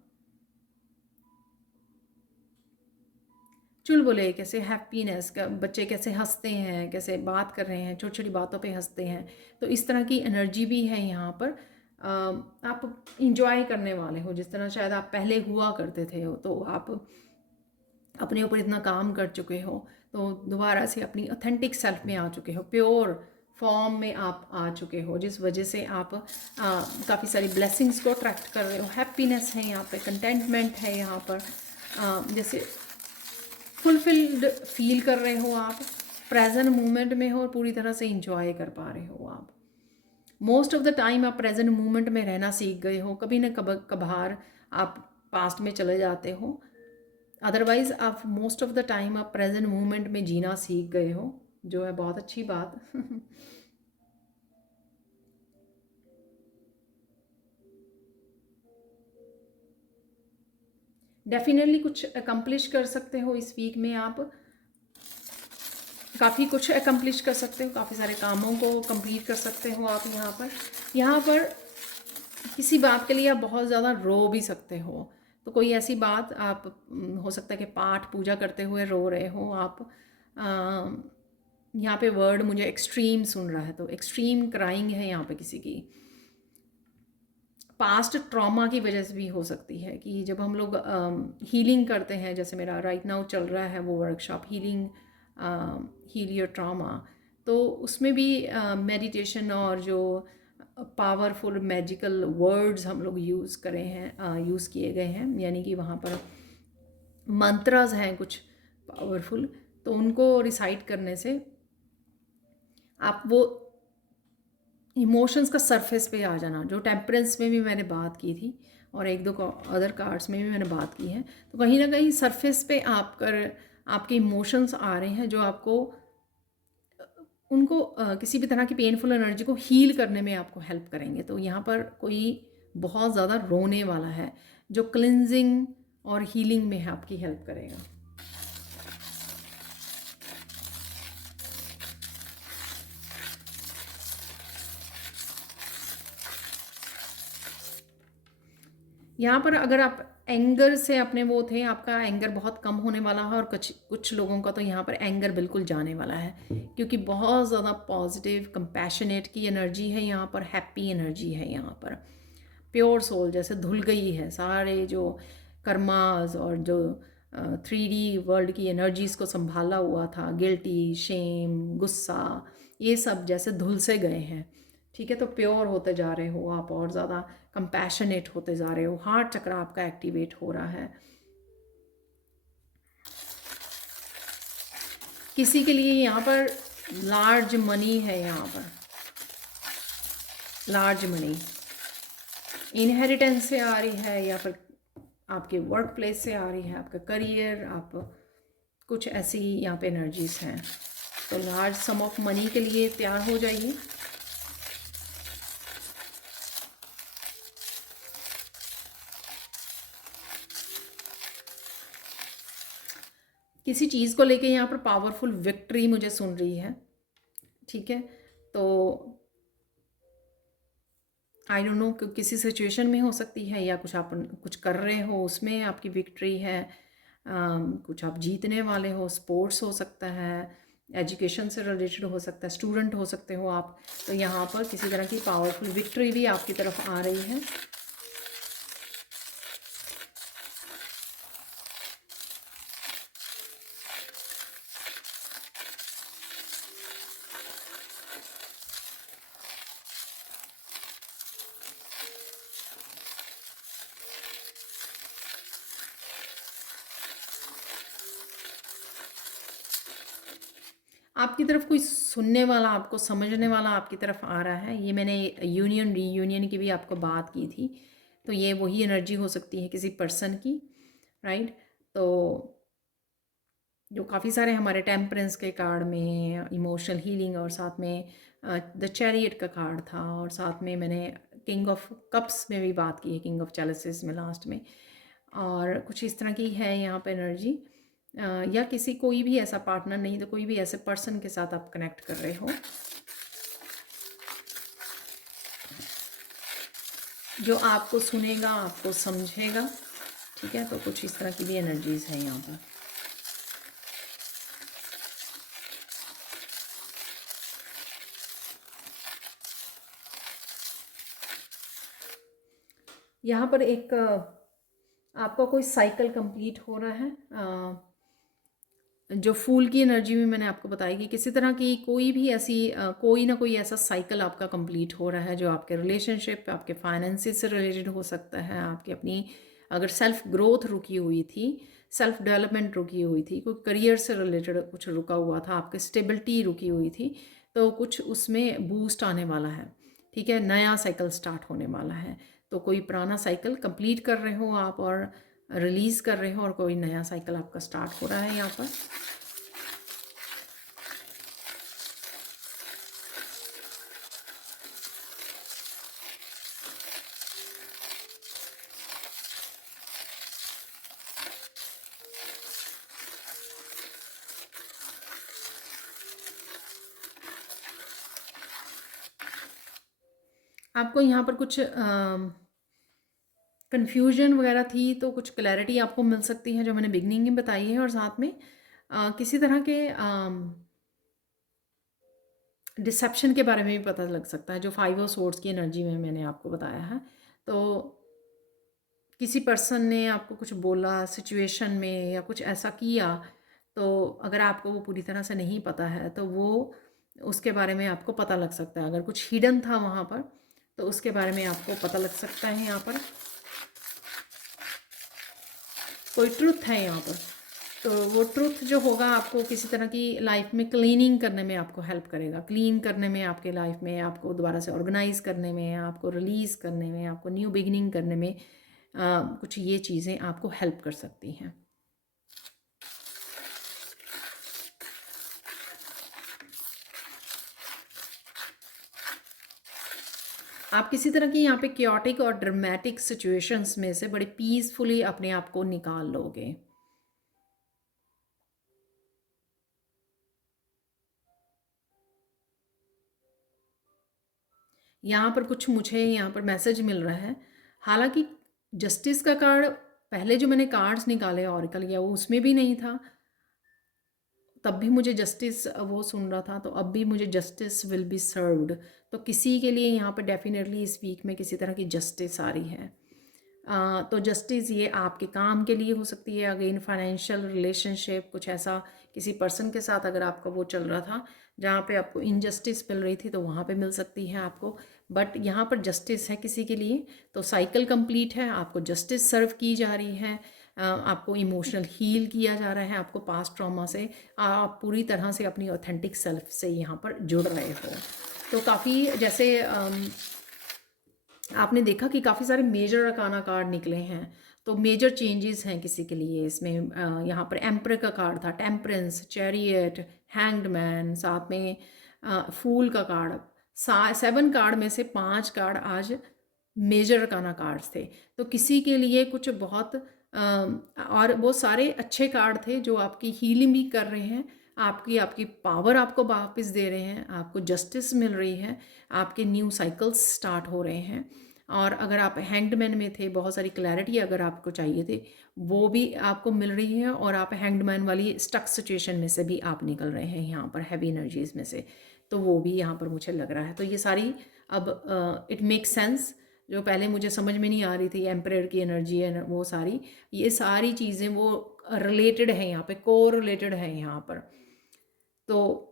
चुलबुले कैसे, हैप्पीनेस का, बच्चे कैसे हंसते हैं, कैसे बात कर रहे हैं, छोटी छोटी बातों पे हंसते हैं। तो इस तरह की एनर्जी भी है यहाँ पर। आप इंजॉय करने वाले हो, जिस तरह शायद आप पहले हुआ करते थे। तो आप अपने ऊपर इतना काम कर चुके हो, तो दोबारा से अपनी ऑथेंटिक सेल्फ में आ चुके हो, प्योर फॉर्म में आप आ चुके हो, जिस वजह से आप काफ़ी सारी ब्लेसिंग्स को अट्रैक्ट कर रहे हो। हैप्पीनेस है यहाँ पे, कंटेंटमेंट है यहाँ पर, जैसे फुलफिल्ड फील कर रहे हो आप, प्रेजेंट मोमेंट में हो और पूरी तरह से इंजॉय कर पा रहे हो आप। मोस्ट ऑफ द टाइम आप प्रेजेंट मोमेंट में रहना सीख गए हो, कभी न कभार आप पास्ट में चले जाते हो, अदरवाइज आप मोस्ट ऑफ द टाइम आप प्रेजेंट मोमेंट में जीना सीख गए हो, जो है बहुत अच्छी बात। डेफिनेटली कुछ अकम्प्लिश कर सकते हो इस वीक में, आप काफ़ी कुछ अकम्प्लिश कर सकते हो, काफ़ी सारे कामों को कंप्लीट कर सकते हो आप यहाँ पर किसी बात के लिए आप बहुत ज़्यादा रो भी सकते हो। तो कोई ऐसी बात आप, हो सकता है कि पाठ पूजा करते हुए रो रहे हो आप। यहाँ पे वर्ड मुझे एक्सट्रीम सुन रहा है, तो एक्सट्रीम क्राइंग है यहाँ पे किसी की। पास्ट ट्रॉमा की वजह से भी हो सकती है कि जब हम लोग हीलिंग करते हैं, जैसे मेरा राइट नाउ चल रहा है वो workshop healing, heal your trauma, तो उसमें भी मेडिटेशन और जो पावरफुल मैजिकल वर्ड्स हम लोग यूज़ किए गए हैं, यानी कि वहाँ पर मंत्रास हैं कुछ पावरफुल, तो उनको रिसाइट करने से आप वो इमोशंस का सरफेस पे आ जाना, जो टेम्परेंस में भी मैंने बात की थी और एक दो अदर कार्ड्स में भी मैंने बात की है। तो कहीं ना कहीं सरफेस पे आपके इमोशंस आ रहे हैं, जो आपको उनको किसी भी तरह की पेनफुल एनर्जी को हील करने में आपको हेल्प करेंगे। तो यहाँ पर कोई बहुत ज़्यादा रोने वाला है, जो क्लिनजिंग और हीलिंग में आपकी हेल्प करेगा। यहाँ पर अगर आप एंगर से अपने वो थे, आपका एंगर बहुत कम होने वाला है, और कुछ कुछ लोगों का तो यहाँ पर एंगर बिल्कुल जाने वाला है, क्योंकि बहुत ज़्यादा पॉजिटिव कंपैशनेट की एनर्जी है यहाँ पर, हैप्पी एनर्जी है यहाँ पर। प्योर सोल जैसे धुल गई है, सारे जो कर्मास और जो 3D वर्ल्ड की एनर्जीज़ को संभाला हुआ था, गिल्टी, शेम, गुस्सा, ये सब जैसे धुल से गए हैं। ठीक है, तो प्योर होते जा रहे हो आप, और ज़्यादा कंपैशनेट होते जा रहे हो, हार्ट चक्र आपका एक्टिवेट हो रहा है। किसी के लिए यहाँ पर लार्ज मनी है, यहाँ पर लार्ज मनी इनहेरिटेंस से आ रही है, या फिर आपके वर्क प्लेस से आ रही है, आपका करियर, आप कुछ ऐसी यहाँ पे एनर्जीज हैं। तो लार्ज सम ऑफ मनी के लिए तैयार हो जाइए। किसी चीज़ को लेके यहाँ पर पावरफुल विक्ट्री मुझे सुन रही है। ठीक है, तो आई डोंट नो, किसी सिचुएशन में हो सकती है, या कुछ आप कुछ कर रहे हो उसमें आपकी विक्ट्री है, कुछ आप जीतने वाले हो, स्पोर्ट्स हो सकता है, एजुकेशन से रिलेटेड हो सकता है, स्टूडेंट हो सकते हो आप। तो यहाँ पर किसी तरह की पावरफुल विक्ट्री भी आपकी तरफ आ रही है। आपकी तरफ कोई सुनने वाला, आपको समझने वाला आपकी तरफ आ रहा है। ये मैंने यूनियन रीयूनियन की भी आपको बात की थी, तो ये वही एनर्जी हो सकती है किसी पर्सन की, राइट। तो जो काफ़ी सारे हमारे टेम्परेंस के कार्ड में इमोशनल हीलिंग, और साथ में द चैरियट का कार्ड था, और साथ में मैंने किंग ऑफ कप्स में भी बात की है, किंग ऑफ चैलिसेस में लास्ट में, और कुछ इस तरह की है यहाँ पे एनर्जी। या किसी कोई भी ऐसा पार्टनर, नहीं तो कोई भी ऐसे पर्सन के साथ आप कनेक्ट कर रहे हो जो आपको सुनेगा, आपको समझेगा। ठीक है, तो कुछ इस तरह की भी एनर्जीज है यहाँ पर। यहाँ पर एक आपका कोई साइकिल कंप्लीट हो रहा है। जो फूल की एनर्जी में मैंने आपको बताई कि किसी तरह की कोई भी ऐसी कोई ना कोई ऐसा साइकिल आपका कंप्लीट हो रहा है, जो आपके रिलेशनशिप, आपके फाइनेंसेस से रिलेटेड हो सकता है, आपकी अपनी अगर सेल्फ ग्रोथ रुकी हुई थी, सेल्फ डेवलपमेंट रुकी हुई थी, कोई करियर से रिलेटेड कुछ रुका हुआ था, आपकी स्टेबिलिटी रुकी हुई थी, तो कुछ उसमें बूस्ट आने वाला है। ठीक है, नया साइकिल स्टार्ट होने वाला है। तो कोई पुराना साइकिल कंप्लीट कर रहे हो आप, और रिलीज़ कर रहे हो, और कोई नया साइकिल आपका स्टार्ट हो रहा है यहाँ पर। आपको यहाँ पर कुछ कन्फ्यूजन वगैरह थी, तो कुछ क्लैरिटी आपको मिल सकती है, जो मैंने बिगनिंग में बताई है, और साथ में किसी तरह के डिसेप्शन के बारे में भी पता लग सकता है, जो 5 ऑफ सोर्ड्स की एनर्जी में मैंने आपको बताया है। तो किसी पर्सन ने आपको कुछ बोला सिचुएशन में, या कुछ ऐसा किया, तो अगर आपको वो पूरी तरह से नहीं पता है, तो वो उसके बारे में आपको पता लग सकता है। अगर कुछ हिडन था वहाँ पर, तो उसके बारे में आपको पता लग सकता है। यहाँ पर कोई ट्रुथ है यहाँ पर, तो वो ट्रुथ जो होगा आपको किसी तरह की लाइफ में क्लीनिंग करने में आपको हेल्प करेगा, क्लीन करने में, आपके लाइफ में आपको दोबारा से ऑर्गेनाइज करने में, आपको रिलीज़ करने में, आपको न्यू बिगिनिंग करने में कुछ ये चीज़ें आपको हेल्प कर सकती हैं। आप किसी तरह की यहाँ पे क्योटिक और ड्रामेटिक सिचुएशंस में से बड़े पीसफुली अपने आप को निकाल लोगे। यहाँ पर कुछ मुझे यहाँ पर मैसेज मिल रहा है, हालांकि जस्टिस का कार्ड, पहले जो मैंने कार्ड्स निकाले ऑरिकल या वो उसमें भी नहीं था, तब भी मुझे जस्टिस वो सुन रहा था, तो अब भी मुझे जस्टिस विल बी सर्व्ड। तो किसी के लिए यहाँ पर डेफिनेटली इस वीक में किसी तरह की जस्टिस आ रही है। तो जस्टिस ये आपके काम के लिए हो सकती है, अगेन फाइनेंशियल रिलेशनशिप, कुछ ऐसा किसी पर्सन के साथ अगर आपका वो चल रहा था जहाँ पे आपको इनजस्टिस मिल रही थी तो वहाँ पे मिल सकती है आपको, बट यहाँ पर जस्टिस है किसी के लिए। तो साइकिल कंप्लीट है, आपको जस्टिस सर्व की जा रही है, आपको इमोशनल हील किया जा रहा है, आपको पास्ट ट्रॉमा से आप पूरी तरह से अपनी ऑथेंटिक सेल्फ से यहाँ पर जुड़ रहे हो। तो काफ़ी जैसे आपने देखा कि काफ़ी सारे मेजर अरकाना कार्ड निकले हैं, तो मेजर चेंजेस हैं किसी के लिए इसमें। यहाँ पर एम्पर का कार्ड था, टेम्परेंस, चैरियट, हैंग्ड मैन, साथ में फूल का कार्ड। 7 कार्ड में से 5 कार्ड आज मेजर अरकाना कार्ड्स थे। तो किसी के लिए कुछ बहुत और वो सारे अच्छे कार्ड थे जो आपकी हीलिंग भी कर रहे हैं, आपकी पावर आपको वापस दे रहे हैं, आपको जस्टिस मिल रही है, आपके न्यू साइकिल्स स्टार्ट हो रहे हैं। और अगर आप हैंग्डमैन में थे, बहुत सारी क्लैरिटी अगर आपको चाहिए थे वो भी आपको मिल रही है, और आप हैंग्डमैन वाली स्टक सिचुएशन में से भी आप निकल रहे हैं यहाँ पर, हैवी एनर्जीज में से, तो वो भी यहाँ पर मुझे लग रहा है। तो ये सारी अब इट मेक सेंस, जो पहले मुझे समझ में नहीं आ रही थी, एम्परर की एनर्जी है वो सारी, ये सारी चीज़ें वो रिलेटेड है यहाँ पे, को रिलेटेड है यहाँ पर। तो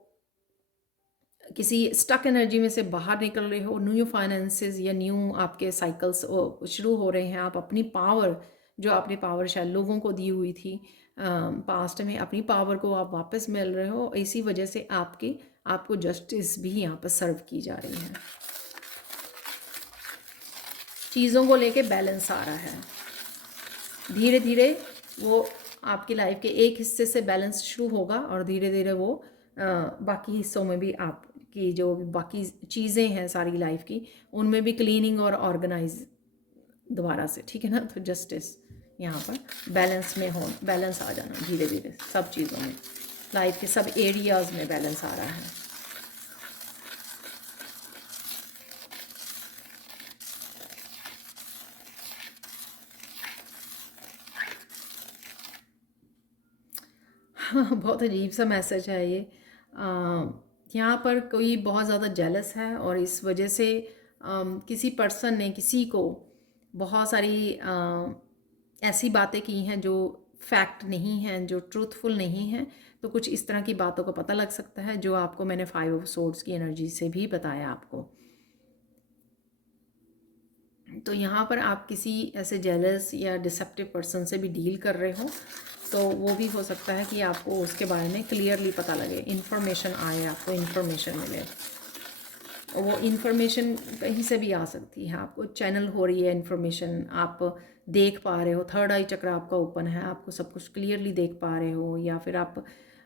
किसी स्टक एनर्जी में से बाहर निकल रहे हो, न्यू फाइनेंसेस या न्यू आपके साइकिल्स शुरू हो रहे हैं, आप अपनी पावर, जो आपने पावर शायद लोगों को दी हुई थी पास्ट में, अपनी पावर को आप वापस मिल रहे हो, इसी वजह से आपको जस्टिस भी यहाँ पर सर्व की जा रही है। चीज़ों को लेके बैलेंस आ रहा है, धीरे धीरे वो आपकी लाइफ के एक हिस्से से बैलेंस शुरू होगा और धीरे धीरे वो बाकी हिस्सों में भी आपकी जो बाकी चीज़ें हैं सारी लाइफ की, उनमें भी क्लीनिंग और ऑर्गेनाइज दोबारा से, ठीक है ना। तो जस्टिस यहाँ पर बैलेंस आ जाना धीरे धीरे, सब चीज़ों में, लाइफ के सब एरियाज़ में बैलेंस आ रहा है। बहुत अजीब सा मैसेज है ये। यहाँ पर कोई बहुत ज़्यादा जेलस है और इस वजह से किसी पर्सन ने किसी को बहुत सारी ऐसी बातें की हैं जो फैक्ट नहीं हैं, जो ट्रूथफुल नहीं हैं। तो कुछ इस तरह की बातों का पता लग सकता है जो आपको मैंने 5 ऑफ सोर्ड्स की एनर्जी से भी बताया आपको। तो यहाँ पर आप किसी ऐसे जेलस या डिसेप्टिव पर्सन से भी डील कर रहे हो, तो वो भी हो सकता है कि आपको उसके बारे में क्लियरली पता लगे, इन्फॉर्मेशन आए, आपको इन्फॉर्मेशन मिले। और वो इन्फॉर्मेशन कहीं से भी आ सकती है, आपको चैनल हो रही है इन्फॉर्मेशन, आप देख पा रहे हो, थर्ड आई चक्र आपका ओपन है, आपको सब कुछ क्लियरली देख पा रहे हो, या फिर आप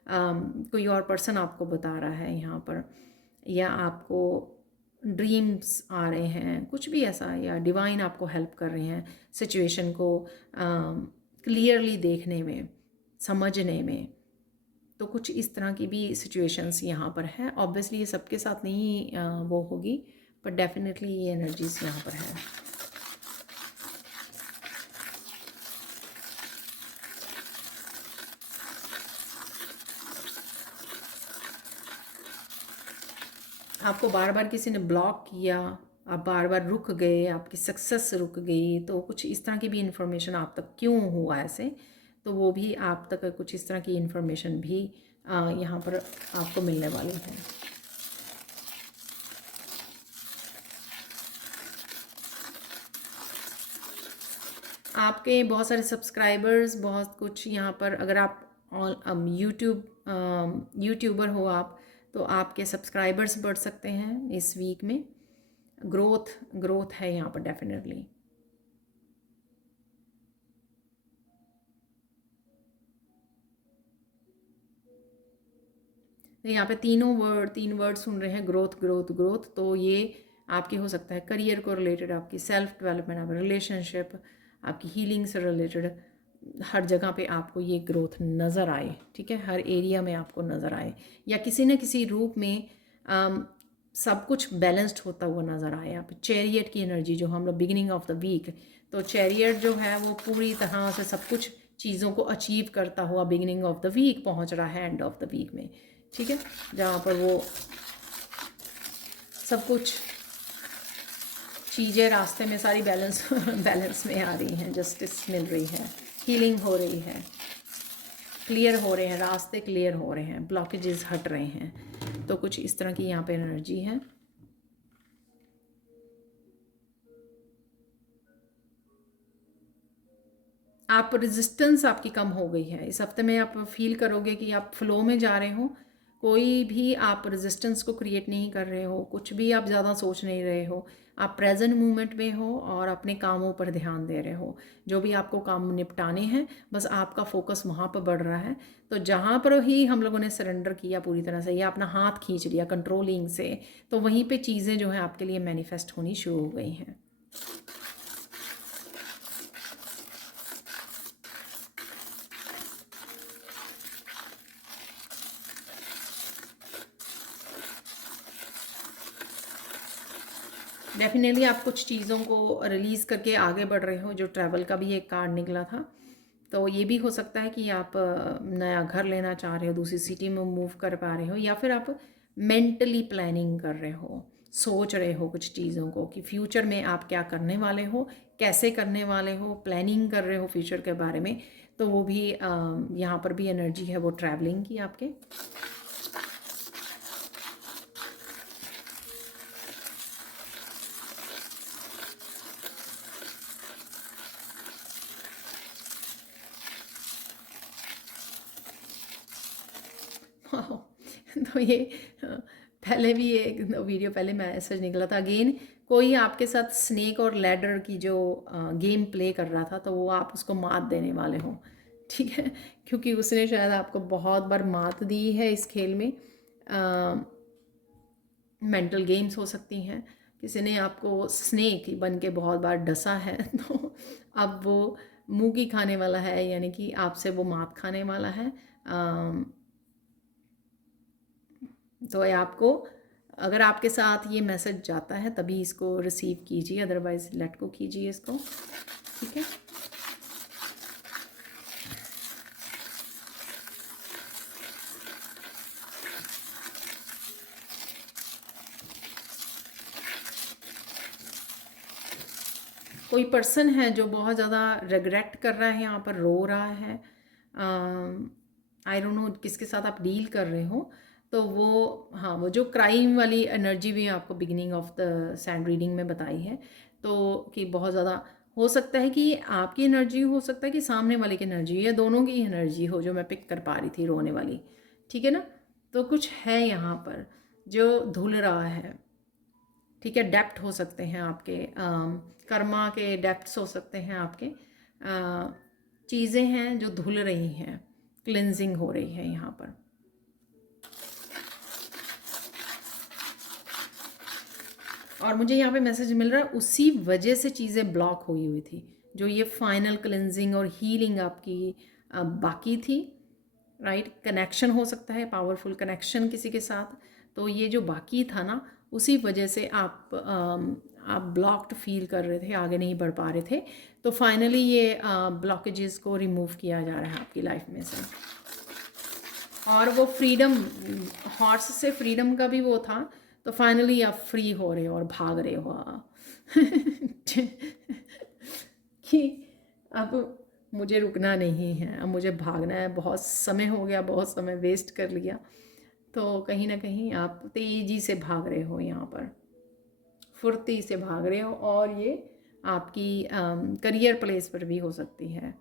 कोई और पर्सन आपको बता रहा है यहाँ पर, या आपको ड्रीम्स आ रहे हैं, कुछ भी ऐसा, या डिवाइन आपको हेल्प कर रहे हैं सिचुएशन को क्लियरली देखने में, समझने में। तो कुछ इस तरह की भी सिचुएशंस यहाँ पर है। ऑब्वियसली ये सबके साथ नहीं वो होगी, पर डेफिनेटली ये एनर्जीज यहाँ पर है। आपको बार बार किसी ने ब्लॉक किया, आप बार बार रुक गए, आपकी सक्सेस रुक गई, तो कुछ इस तरह की भी इन्फॉर्मेशन आप तक क्यों हुआ ऐसे, तो वो भी आप तक कुछ इस तरह की इन्फॉर्मेशन भी यहाँ पर आपको मिलने वाली है। आपके बहुत सारे सब्सक्राइबर्स, बहुत कुछ यहाँ पर, अगर आप यूट्यूबर हो आप, तो आपके सब्सक्राइबर्स बढ़ सकते हैं इस वीक में। ग्रोथ है यहाँ पर डेफिनेटली। यहाँ पे तीन वर्ड सुन रहे हैं, ग्रोथ ग्रोथ ग्रोथ। तो ये आपकी हो सकता है करियर को रिलेटेड, आपकी सेल्फ डेवलपमेंट, आपकी रिलेशनशिप, आपकी हीलिंग से रिलेटेड, हर जगह पे आपको ये ग्रोथ नज़र आए, ठीक है, हर एरिया में आपको नज़र आए, या किसी न किसी रूप में सब कुछ बैलेंस्ड होता हुआ नज़र आए। आप चैरियट की एनर्जी जो हम लोग बिगिनिंग ऑफ द वीक, तो तो चैरियट जो है वो पूरी तरह से सब कुछ चीज़ों को अचीव करता हुआ बिगिनिंग ऑफ द वीक पहुंच रहा है एंड ऑफ द वीक में, ठीक है, जहाँ पर वो सब कुछ चीज़ें रास्ते में सारी बैलेंस में आ रही हैं, जस्टिस मिल रही है, हीलिंग हो रही है, क्लियर हो रहे हैं, रास्ते क्लियर हो रहे हैं, ब्लॉकेजेस हट रहे हैं। तो कुछ इस तरह की यहाँ पे एनर्जी है। आप रेजिस्टेंस आपकी कम हो गई है इस हफ्ते में, आप फील करोगे कि आप फ्लो में जा रहे हो, कोई भी आप रेजिस्टेंस को क्रिएट नहीं कर रहे हो, कुछ भी आप ज़्यादा सोच नहीं रहे हो, आप प्रेजेंट मोमेंट में हो और अपने कामों पर ध्यान दे रहे हो, जो भी आपको काम निपटाने हैं बस आपका फोकस वहाँ पर बढ़ रहा है। तो जहाँ पर ही हम लोगों ने सरेंडर किया पूरी तरह से या अपना हाथ खींच लिया कंट्रोलिंग से, तो वहीं पर चीज़ें जो हैं आपके लिए मैनिफेस्ट होनी शुरू हो गई हैं। डेफिनेटली आप कुछ चीज़ों को रिलीज़ करके आगे बढ़ रहे हो, जो ट्रैवल का भी एक कार्ड निकला था। तो ये भी हो सकता है कि आप नया घर लेना चाह रहे हो, दूसरी सिटी में मूव कर पा रहे हो, या फिर आप मेंटली प्लानिंग कर रहे हो, सोच रहे हो कुछ चीज़ों को कि फ्यूचर में आप क्या करने वाले हो, कैसे करने वाले हो, प्लानिंग कर रहे हो फ्यूचर के बारे में। तो वो भी यहाँ पर भी एनर्जी है वो ट्रैवलिंग की आपके। तो ये पहले भी एक वीडियो पहले मैसेज निकला था अगेन, कोई आपके साथ स्नेक और लैडर की जो गेम प्ले कर रहा था, तो वो आप उसको मात देने वाले हो, ठीक है, क्योंकि उसने शायद आपको बहुत बार मात दी है इस खेल में। मेंटल गेम्स हो सकती हैं, किसी ने आपको स्नेक बन के बहुत बार डसा है तो अब वो मुंह की खाने वाला है, यानी कि आपसे वो मात खाने वाला है। तो आपको, अगर आपके साथ ये मैसेज जाता है तभी इसको रिसीव कीजिए, अदरवाइज लेट को कीजिए इसको, ठीक है। कोई पर्सन है जो बहुत ज़्यादा रिग्रेट कर रहा है, यहाँ पर रो रहा है, आई डोंट नो किसके साथ आप डील कर रहे हो। तो वो, हाँ, वो जो क्राइम वाली एनर्जी भी आपको beginning of the sand reading में बताई है, तो कि बहुत ज़्यादा हो सकता है कि आपकी एनर्जी, हो सकता है कि सामने वाले की एनर्जी, या दोनों की एनर्जी हो जो मैं पिक कर पा रही थी रोने वाली, ठीक है ना। तो कुछ है यहाँ पर जो धुल रहा है, ठीक है, डेप्थ हो सकते हैं आपके, कर्मा के डेप्थ्स हो सकते हैं आपके, चीज़ें हैं जो धुल रही हैं, क्लिनजिंग हो रही है यहाँ पर। और मुझे यहाँ पे मैसेज मिल रहा है उसी वजह से चीज़ें ब्लॉक हुई थी, जो ये फाइनल क्लिनजिंग और हीलिंग आपकी बाकी थी, राइट। कनेक्शन हो सकता है, पावरफुल कनेक्शन किसी के साथ, तो ये जो बाकी था ना, उसी वजह से आप ब्लॉक्ड फील कर रहे थे, आगे नहीं बढ़ पा रहे थे। तो फाइनली ये ब्लॉकेजेस को रिमूव किया जा रहा है आपकी लाइफ में से। और वो फ्रीडम, हॉर्स से फ्रीडम का भी वो था, तो फाइनली आप फ्री हो रहे हो और भाग रहे हो कि अब मुझे रुकना नहीं है, अब मुझे भागना है, बहुत समय हो गया, बहुत समय वेस्ट कर लिया। तो कहीं ना कहीं आप तेज़ी से भाग रहे हो यहाँ पर, फुर्ती से भाग रहे हो, और ये आपकी करियर प्लेस पर भी हो सकती है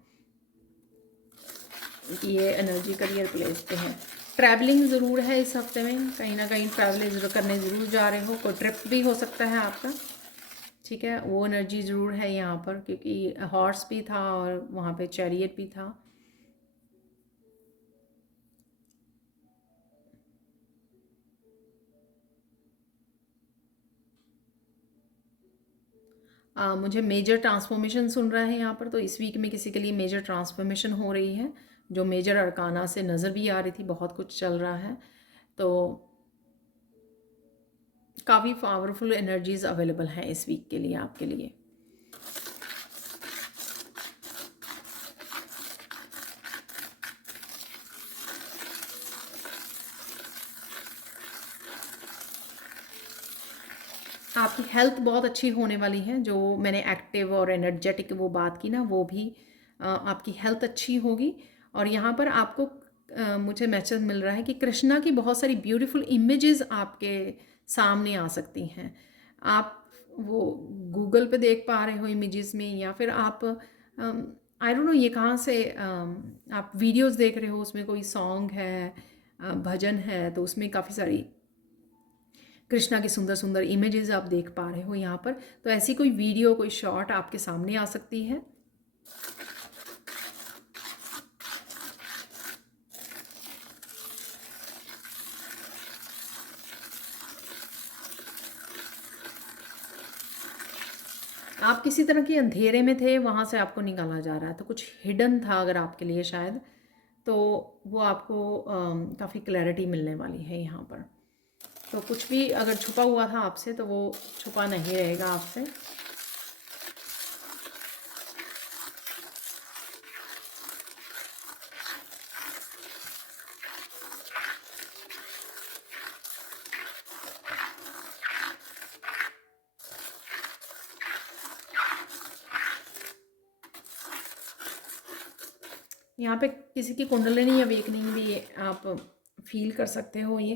कि ये एनर्जी करियर प्लेस पे है। ट्रैवलिंग ज़रूर है इस हफ्ते में, कहीं ना कहीं ट्रैवलिंग करने ज़रूर जा रहे हो, कोई ट्रिप भी हो सकता है आपका, ठीक है, वो एनर्जी ज़रूर है यहाँ पर, क्योंकि हॉर्स भी था और वहाँ पे चैरियट भी था। मुझे मेजर ट्रांसफॉर्मेशन सुन रहा है यहाँ पर, तो इस वीक में किसी के लिए मेजर ट्रांसफॉर्मेशन हो रही है, जो मेजर अरकाना से नज़र भी आ रही थी, बहुत कुछ चल रहा है। तो काफ़ी पावरफुल एनर्जीज़ अवेलेबल हैं इस वीक के लिए आपके लिए। आपकी हेल्थ बहुत अच्छी होने वाली है। जो मैंने एक्टिव और एनर्जेटिक वो बात की ना, वो भी आपकी हेल्थ अच्छी होगी। और यहाँ पर आपको मुझे मैसेज मिल रहा है कि कृष्णा की बहुत सारी ब्यूटीफुल इमेजेस आपके सामने आ सकती हैं। आप वो गूगल पे देख पा रहे हो इमेजेस में, या फिर आप आई डोंट नो ये कहाँ से आप वीडियोस देख रहे हो, उसमें कोई सॉन्ग है, भजन है, तो उसमें काफ़ी सारी कृष्णा की सुंदर सुंदर इमेजेस आप देख पा रहे हो यहाँ पर। तो ऐसी कोई वीडियो, कोई शॉट आपके सामने आ सकती है। आप किसी तरह के अंधेरे में थे, वहाँ से आपको निकाला जा रहा है, तो कुछ हिडन था अगर आपके लिए शायद, तो वो आपको काफ़ी क्लैरिटी मिलने वाली है यहाँ पर। तो कुछ भी अगर छुपा हुआ था आपसे, तो वो छुपा नहीं रहेगा आपसे। यहाँ पे किसी की कुंडलिनी अवेकनिंग भी आप फील कर सकते हो। ये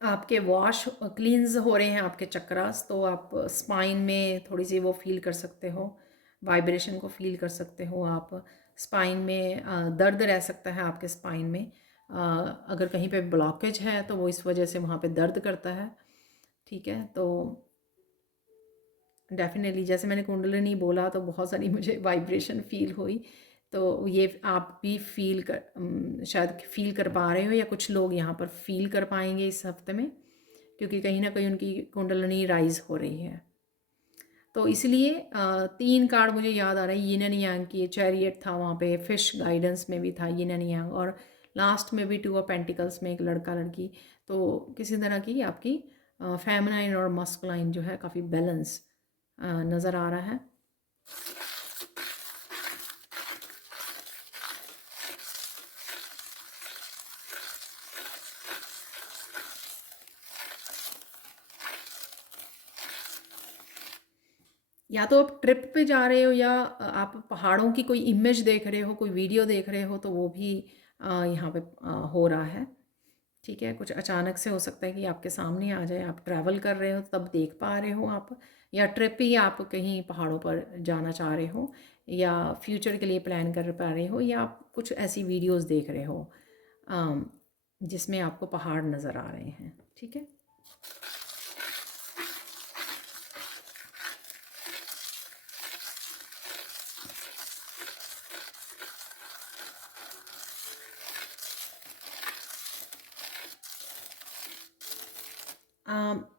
आपके वॉश क्लींस हो रहे हैं आपके चक्रास, तो आप स्पाइन में थोड़ी सी वो फील कर सकते हो, वाइब्रेशन को फील कर सकते हो आप। स्पाइन में दर्द रह सकता है आपके स्पाइन में, अगर कहीं पे ब्लॉकेज है तो वो इस वजह से वहाँ पे दर्द करता है। ठीक है, तो डेफिनेटली जैसे मैंने कुंडलिनी बोला तो बहुत सारी मुझे वाइब्रेशन फील हुई। तो ये आप भी फील कर शायद फील कर पा रहे हो, या कुछ लोग यहाँ पर फील कर पाएंगे इस हफ्ते में, क्योंकि कहीं ना कहीं उनकी कुंडलिनी राइज हो रही है। तो इसलिए 3 कार्ड मुझे याद आ रहे हैं, यिन एंड यांग की। चैरियट था वहाँ पे, फिश गाइडेंस में भी था यिन एंड यांग, और लास्ट में भी 2 ऑफ पेंटिकल्स में एक लड़का लड़की। तो किसी तरह की आपकी फेमिनाइन और मस्कुलाइन जो है काफ़ी बैलेंस नज़र आ रहा है। या तो आप ट्रिप पे जा रहे हो, या आप पहाड़ों की कोई इमेज देख रहे हो, कोई वीडियो देख रहे हो, तो वो भी यहाँ पे हो रहा है। ठीक है, कुछ अचानक से हो सकता है कि आपके सामने आ जाए। आप ट्रैवल कर रहे हो तब देख पा रहे हो आप, या ट्रिप ही आप कहीं पहाड़ों पर जाना चाह रहे हो, या फ्यूचर के लिए प्लान कर पा रहे हो, या आप कुछ ऐसी वीडियोस देख रहे हो जिसमें आपको पहाड़ नज़र आ रहे हैं। ठीक है,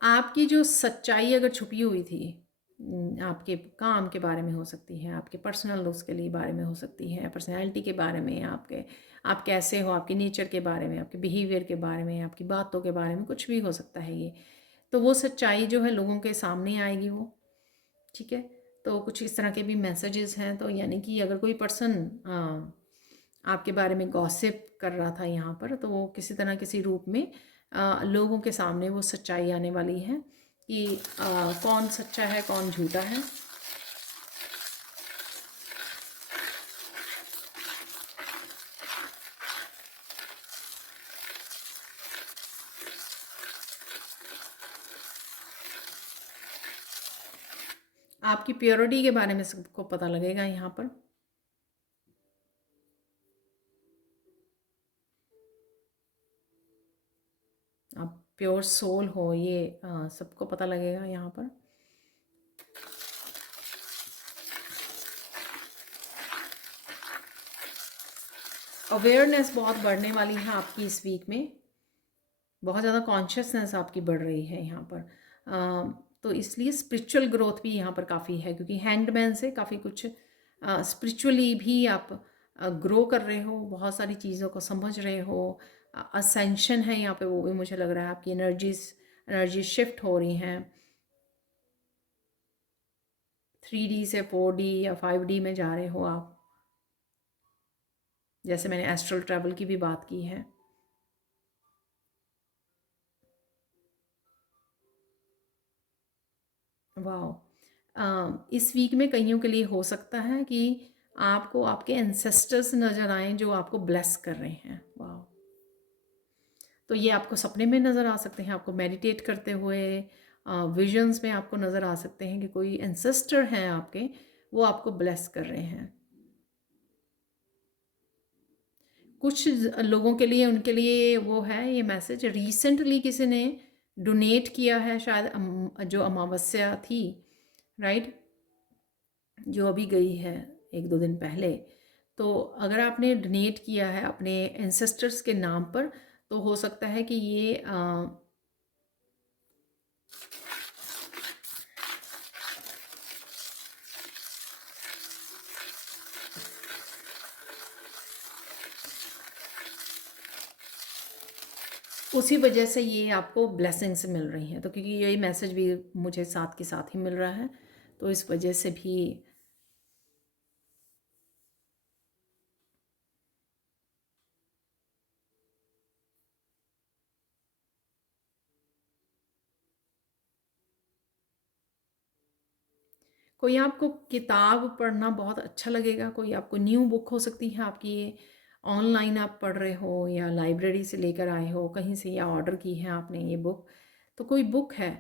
आपकी जो सच्चाई अगर छुपी हुई थी, आपके काम के बारे में हो सकती है, आपके पर्सनल लुक्स के लिए बारे में हो सकती है, पर्सनैलिटी के बारे में, आपके आप कैसे हो, आपके नेचर के बारे में, आपके बिहेवियर के बारे में, आपकी बातों के बारे में, कुछ भी हो सकता है ये। तो वो सच्चाई जो है लोगों के सामने आएगी वो। ठीक है, तो कुछ इस तरह के भी मैसेजेस हैं। तो यानी कि अगर कोई पर्सन आपके बारे में गॉसिप कर रहा था यहाँ पर, तो वो किसी तरह किसी रूप में लोगों के सामने वो सच्चाई आने वाली है कि कौन सच्चा है कौन झूठा है। आपकी प्योरिटी के बारे में सबको पता लगेगा यहाँ पर। आप प्योर सोल हो, ये सबको पता लगेगा यहाँ पर। अवेयरनेस बहुत बढ़ने वाली है आपकी इस वीक में, बहुत ज़्यादा कॉन्शियसनेस आपकी बढ़ रही है यहाँ पर। तो इसलिए स्पिरिचुअल ग्रोथ भी यहाँ पर काफ़ी है, क्योंकि हैंडमैन से काफ़ी कुछ स्पिरिचुअली भी आप ग्रो कर रहे हो, बहुत सारी चीज़ों को समझ रहे हो। असेंशन है यहाँ पे, वो भी मुझे लग रहा है। आपकी एनर्जी शिफ्ट हो रही हैं, 3D से 4D या 5D में जा रहे हो आप, जैसे मैंने एस्ट्रल ट्रैवल की भी बात की है। वाह! इस वीक में कइयों के लिए हो सकता है कि आपको आपके एंसेस्टर्स नज़र आएँ जो आपको ब्लेस कर रहे हैं। वाह! तो ये आपको सपने में नज़र आ सकते हैं, आपको मेडिटेट करते हुए, विजन्स में आपको नज़र आ सकते हैं कि कोई एंसेस्टर हैं आपके, वो आपको ब्लेस कर रहे हैं। कुछ लोगों के लिए, उनके लिए वो है ये मैसेज, रिसेंटली किसी ने डोनेट किया है शायद, जो अमावस्या थी, राइट, जो अभी गई है 1-2 दिन पहले। तो अगर आपने डोनेट किया है अपने एंसेस्टर्स के नाम पर, तो हो सकता है कि ये उसी वजह से ये आपको ब्लेसिंग्स मिल रही हैं। तो क्योंकि यही मैसेज भी मुझे साथ के साथ ही मिल रहा है, तो इस वजह से भी कोई आपको किताब पढ़ना बहुत अच्छा लगेगा, कोई आपको न्यू बुक हो सकती है आपकी, ये ऑनलाइन आप पढ़ रहे हो या लाइब्रेरी से लेकर आए हो कहीं से, या ऑर्डर की है आपने ये बुक। तो कोई बुक है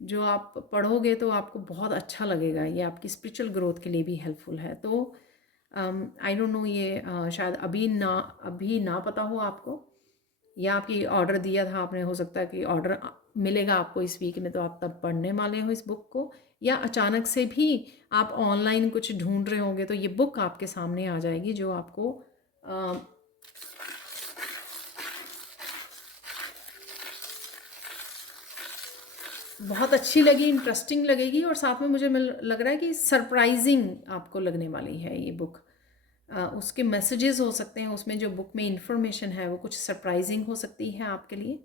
जो आप पढ़ोगे तो आपको बहुत अच्छा लगेगा, ये आपकी स्पिरिचुअल ग्रोथ के लिए भी हेल्पफुल है। तो आई डोंट नो, ये शायद अभी ना पता हो आपको, या आपकी ऑर्डर दिया था आपने, हो सकता है कि ऑर्डर मिलेगा आपको इस वीक में, तो आप तब पढ़ने वाले हो इस बुक को, या अचानक से भी आप ऑनलाइन कुछ ढूंढ रहे होंगे तो ये बुक आपके सामने आ जाएगी जो आपको बहुत अच्छी लगी, इंटरेस्टिंग लगेगी, और साथ में मुझे लग रहा है कि सरप्राइजिंग आपको लगने वाली है ये बुक। उसके मैसेजेस हो सकते हैं उसमें, जो बुक में इंफॉर्मेशन है वो कुछ सरप्राइजिंग हो सकती है आपके लिए।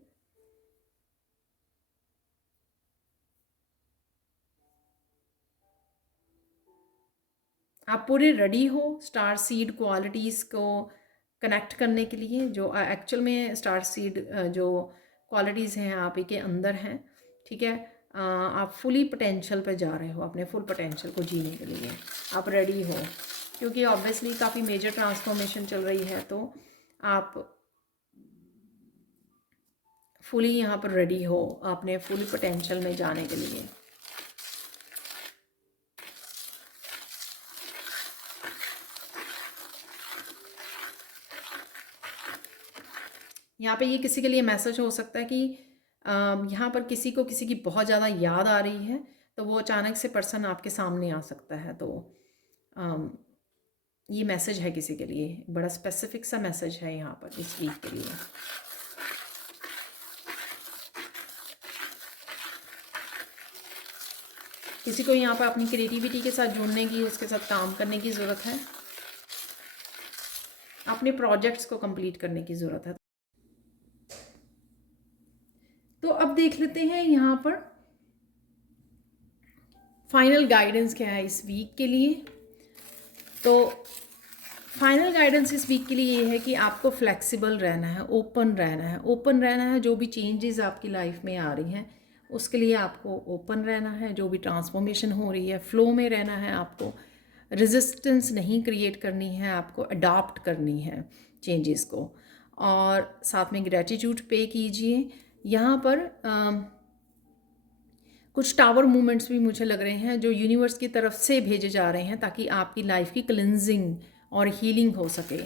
आप पूरे रेडी हो स्टार सीड क्वालिटीज़ को कनेक्ट करने के लिए, जो एक्चुअल में स्टार सीड जो क्वालिटीज़ हैं आप ही के अंदर हैं, ठीक है। आप फुली पोटेंशियल पे जा रहे हो, अपने फुल पोटेंशियल को जीने के लिए आप रेडी हो, क्योंकि ऑब्वियसली काफ़ी मेजर ट्रांसफॉर्मेशन चल रही है, तो आप फुली यहाँ पर रेडी हो अपने फुल पोटेंशियल में जाने के लिए। यहाँ पे ये किसी के लिए मैसेज हो सकता है कि यहाँ पर किसी को किसी की बहुत ज़्यादा याद आ रही है, तो वो अचानक से पर्सन आपके सामने आ सकता है। तो अम, ये मैसेज है किसी के लिए, बड़ा स्पेसिफिक सा मैसेज है यहाँ पर इस वीक के लिए। किसी को यहाँ पर अपनी क्रिएटिविटी के साथ जुड़ने की, उसके साथ काम करने की ज़रूरत है, अपने प्रोजेक्ट्स को कंप्लीट करने की ज़रूरत है। तो अब देख लेते हैं यहाँ पर फाइनल गाइडेंस क्या है इस वीक के लिए। तो फाइनल गाइडेंस इस वीक के लिए ये है कि आपको फ्लेक्सिबल रहना है, ओपन रहना है, ओपन रहना है। जो भी चेंजेस आपकी लाइफ में आ रही हैं उसके लिए आपको ओपन रहना है, जो भी ट्रांसफॉर्मेशन हो रही है फ्लो में रहना है, आपको रेजिस्टेंस नहीं क्रिएट करनी है, आपको अडॉप्ट करनी है चेंजेस को, और साथ में ग्रेटिट्यूड पे कीजिए। यहाँ पर कुछ टावर मूवमेंट्स भी मुझे लग रहे हैं जो यूनिवर्स की तरफ से भेजे जा रहे हैं, ताकि आपकी लाइफ की क्लिनजिंग और हीलिंग हो सके,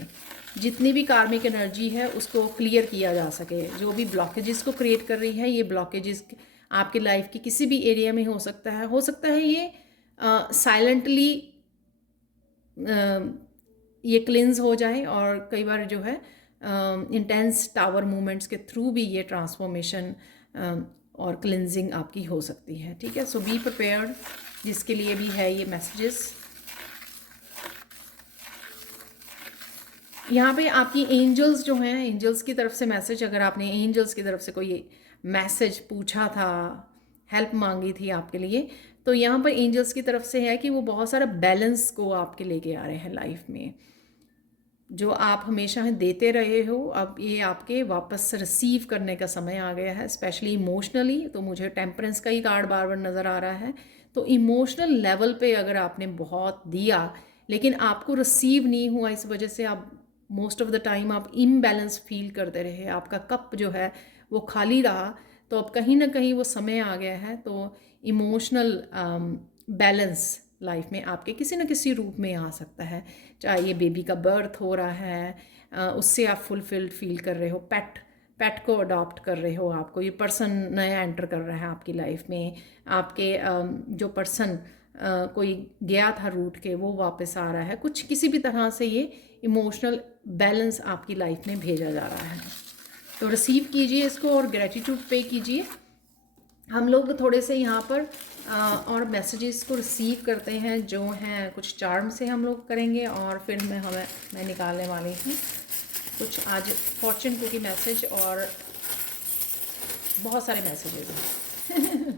जितनी भी कार्मिक एनर्जी है उसको क्लियर किया जा सके, जो भी ब्लॉकेजेस को क्रिएट कर रही है। ये ब्लॉकेजेस आपकी लाइफ की किसी भी एरिया में हो सकता है ये साइलेंटली ये क्लिनज हो जाए, और कई बार जो है इंटेंस टावर मूवमेंट्स के थ्रू भी ये ट्रांसफॉर्मेशन और क्लिनजिंग आपकी हो सकती है, ठीक है। सो बी प्रिपेयर्ड, जिसके लिए भी है ये मैसेजेस। यहाँ पे आपकी एंजल्स जो हैं, एंजल्स की तरफ से मैसेज, अगर आपने एंजल्स की तरफ से कोई मैसेज पूछा था, हेल्प मांगी थी आपके लिए, तो यहाँ पर एंजल्स की तरफ से है कि वो बहुत सारा बैलेंस को आपके लेके आ रहे हैं लाइफ में। जो आप हमेशा देते रहे हो, अब ये आपके वापस रिसीव करने का समय आ गया है, स्पेशली इमोशनली। तो मुझे टेम्परेंस का ही कार्ड बार बार नज़र आ रहा है। तो इमोशनल लेवल पे अगर आपने बहुत दिया लेकिन आपको रिसीव नहीं हुआ, इस वजह से आप मोस्ट ऑफ द टाइम आप इम्बैलेंस फील करते रहे, आपका कप जो है वो खाली रहा। तो अब कहीं ना कहीं वो समय आ गया है। तो इमोशनल बैलेंस लाइफ में आपके किसी न किसी रूप में आ सकता है। चाहे ये बेबी का बर्थ हो रहा है, उससे आप फुलफिल्ड फील कर रहे हो, पेट को अडॉप्ट कर रहे हो, आपको ये पर्सन नया एंटर कर रहा है आपकी लाइफ में, आपके जो पर्सन कोई गया था रूठ के वो वापस आ रहा है, कुछ किसी भी तरह से ये इमोशनल बैलेंस आपकी लाइफ में भेजा जा रहा है। तो रिसीव कीजिए इसको और ग्रेटिट्यूड पे कीजिए। हम लोग थोड़े से यहाँ पर और मैसेजेस को रिसीव करते हैं जो हैं, कुछ चार्म से हम लोग करेंगे और फिर मैं निकालने वाली हूँ कुछ आज फॉर्चून कुकी मैसेज, और बहुत सारे मैसेजेस हैं।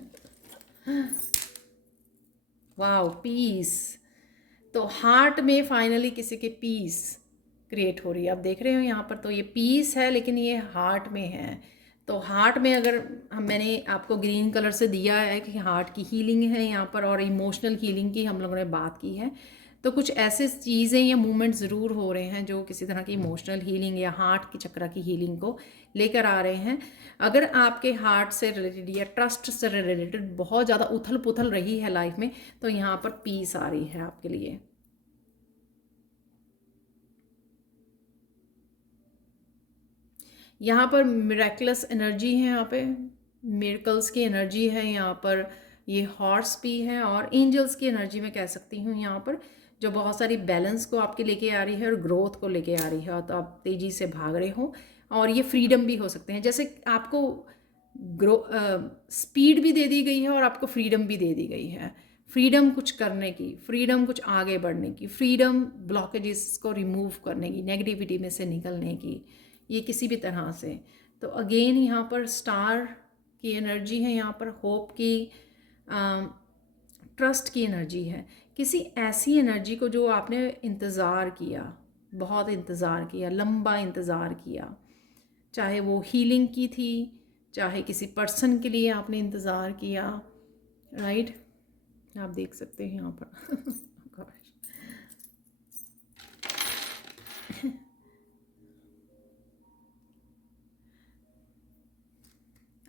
Wow, peace. तो हार्ट में फाइनली किसी के पीस क्रिएट हो रही है। आप देख रहे हो यहाँ पर, तो ये पीस है लेकिन ये हार्ट में है। तो हार्ट में अगर मैंने आपको ग्रीन कलर से दिया है कि हार्ट की हीलिंग है यहाँ पर, और इमोशनल हीलिंग की हम लोगों ने बात की है। तो कुछ ऐसे चीज़ें या मूवमेंट ज़रूर हो रहे हैं जो किसी तरह की इमोशनल हीलिंग या हार्ट की चक्र की हीलिंग को लेकर आ रहे हैं। अगर आपके हार्ट से रिलेटेड या ट्रस्ट से रिलेटेड बहुत ज़्यादा उथल पुथल रही है लाइफ में, तो यहाँ पर पीस आ रही है आपके लिए। यहाँ पर मिरेकलस एनर्जी है, यहाँ पे मिरेकल्स की एनर्जी है यहाँ पर। ये हॉर्स भी है और एंजल्स की एनर्जी मैं कह सकती हूँ यहाँ पर, जो बहुत सारी बैलेंस को आपके लेके आ रही है और ग्रोथ को लेके आ रही है। तो आप तेज़ी से भाग रहे हो, और ये फ्रीडम भी हो सकते हैं, जैसे आपको स्पीड भी दे दी गई है और आपको फ्रीडम भी दे दी गई है। फ्रीडम कुछ करने की, फ्रीडम कुछ आगे बढ़ने की, फ्रीडम ब्लॉकेजेस को रिमूव करने की, नेगेटिविटी में से निकलने की, ये किसी भी तरह से। तो अगेन यहाँ पर स्टार की एनर्जी है, यहाँ पर होप की, ट्रस्ट की एनर्जी है। किसी ऐसी एनर्जी को जो आपने इंतज़ार किया, बहुत इंतज़ार किया, लंबा इंतज़ार किया, चाहे वो हीलिंग की थी, चाहे किसी पर्सन के लिए आपने इंतज़ार किया, राइट। आप देख सकते हैं यहाँ पर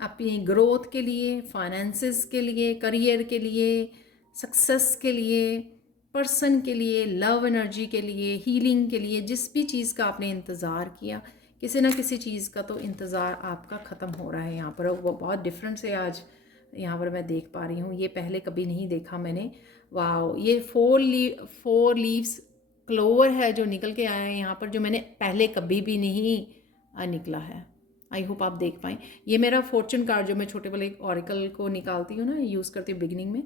अपनी ग्रोथ के लिए, फाइनेंसेस के लिए, करियर के लिए, सक्सेस के लिए, पर्सन के लिए, लव एनर्जी के लिए, हीलिंग के लिए, जिस भी चीज़ का आपने इंतज़ार किया, किसी ना किसी चीज़ का तो इंतज़ार आपका ख़त्म हो रहा है यहाँ पर। वो बहुत डिफरेंट से आज यहाँ पर मैं देख पा रही हूँ, ये पहले कभी नहीं देखा मैंने। वाह, ये 4 लीव्स क्लोवर है जो निकल के आया है यहाँ पर, जो मैंने पहले कभी भी नहीं निकला है। आई होप आप देख पाएँ। ये मेरा फॉर्चून कार्ड जो मैं छोटे वाले ऑरिकल को निकालती हूँ ना, यूज़ करती हूँ बिगिनिंग में,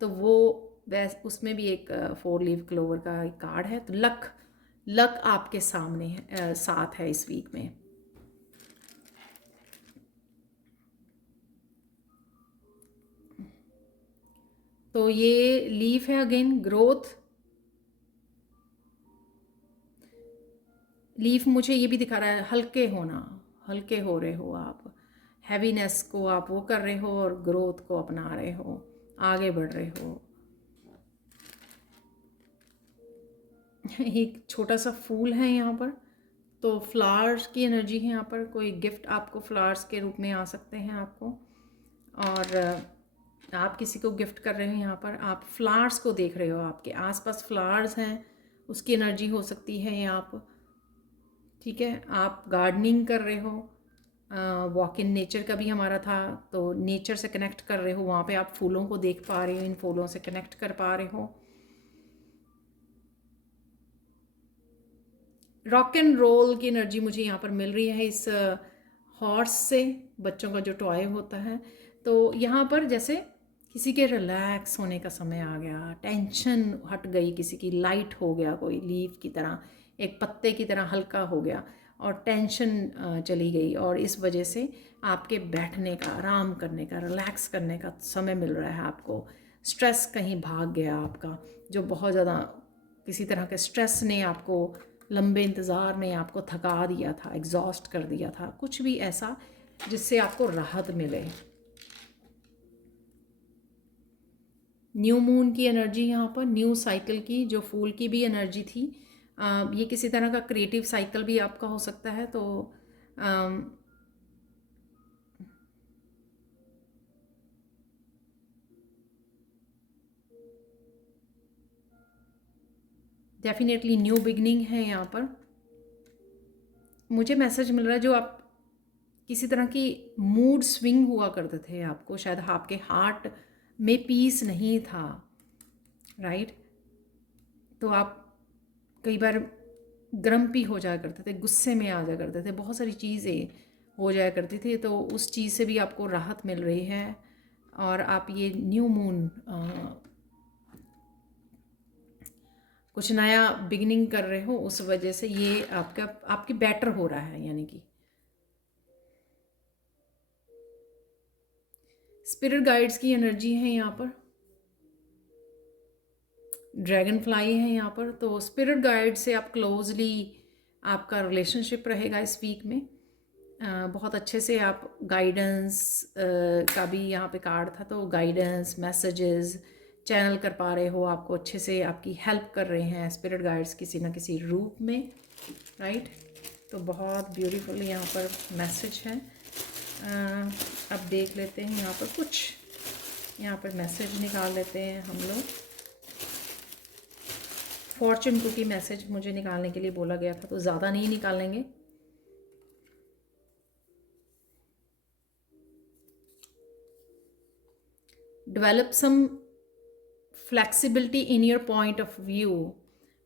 तो वो उसमें भी एक 4 लीव क्लोवर का एक कार्ड है। तो लक आपके सामने है, साथ है इस वीक में। तो ये लीफ है अगेन ग्रोथ। लीफ मुझे ये भी दिखा रहा है हल्के होना, हल्के हो रहे हो आप, हैवीनेस को आप वो कर रहे हो और ग्रोथ को अपना रहे हो, आगे बढ़ रहे हो। एक छोटा सा फूल है यहाँ पर, तो फ्लावर्स की एनर्जी है यहाँ पर। कोई गिफ्ट आपको फ्लावर्स के रूप में आ सकते हैं आपको, और आप किसी को गिफ्ट कर रहे हो। यहाँ पर आप फ्लावर्स को देख रहे हो, आपके आसपास फ्लावर्स हैं, उसकी एनर्जी हो सकती है ये आप, ठीक है। आप गार्डनिंग कर रहे हो, वॉक इन नेचर का भी हमारा था, तो नेचर से कनेक्ट कर रहे हो, वहाँ पे आप फूलों को देख पा रहे हो, इन फूलों से कनेक्ट कर पा रहे हो। रॉक एंड रोल की एनर्जी मुझे यहाँ पर मिल रही है इस हॉर्स से, बच्चों का जो टॉय होता है। तो यहाँ पर जैसे किसी के रिलैक्स होने का समय आ गया, टेंशन हट गई, किसी की लाइट हो गया, कोई लीफ की तरह, एक पत्ते की तरह हल्का हो गया और टेंशन चली गई, और इस वजह से आपके बैठने का, आराम करने का, रिलैक्स करने का समय मिल रहा है आपको। स्ट्रेस कहीं भाग गया आपका, जो बहुत ज़्यादा किसी तरह के स्ट्रेस ने आपको लंबे इंतज़ार ने आपको थका दिया था, एग्जॉस्ट कर दिया था, कुछ भी ऐसा जिससे आपको राहत मिले। न्यू मून की एनर्जी यहाँ पर, न्यू साइकिल की, जो फूल की भी एनर्जी थी। ये किसी तरह का क्रिएटिव साइकिल भी आपका हो सकता है। तो डेफिनेटली न्यू बिगनिंग है यहाँ पर। मुझे मैसेज मिल रहा है जो आप किसी तरह की मूड स्विंग हुआ करते थे, आपको शायद आपके हार्ट में पीस नहीं था, राइट। तो आप कई बार ग्रम्पी हो जाया करते थे, गुस्से में आ जाया करते थे, बहुत सारी चीज़ें हो जाया करती थी। तो उस चीज़ से भी आपको राहत मिल रही है। और आप ये न्यू मून कुछ नया बिगिनिंग कर रहे हो, उस वजह से ये आपके बेटर हो रहा है। यानी कि स्पिरिट गाइड्स की एनर्जी है यहाँ पर, ड्रैगन फ्लाई है यहाँ पर। तो स्पिरिट गाइड से आप क्लोजली आपका रिलेशनशिप रहेगा इस वीक में। बहुत अच्छे से आप गाइडेंस का भी यहाँ पे कार्ड था, तो गाइडेंस मैसेजेस चैनल कर पा रहे हो, आपको अच्छे से आपकी हेल्प कर रहे हैं स्पिरिट गाइड्स किसी ना किसी रूप में, राइट। तो बहुत ब्यूटीफुल यहाँ पर मैसेज है। अब देख लेते हैं यहाँ पर कुछ, यहाँ पर मैसेज निकाल लेते हैं हम लोग। फॉर्चून कुकी मैसेज मुझे निकालने के लिए बोला गया था, तो ज़्यादा नहीं निकालेंगे। Develop some flexibility in your point of view.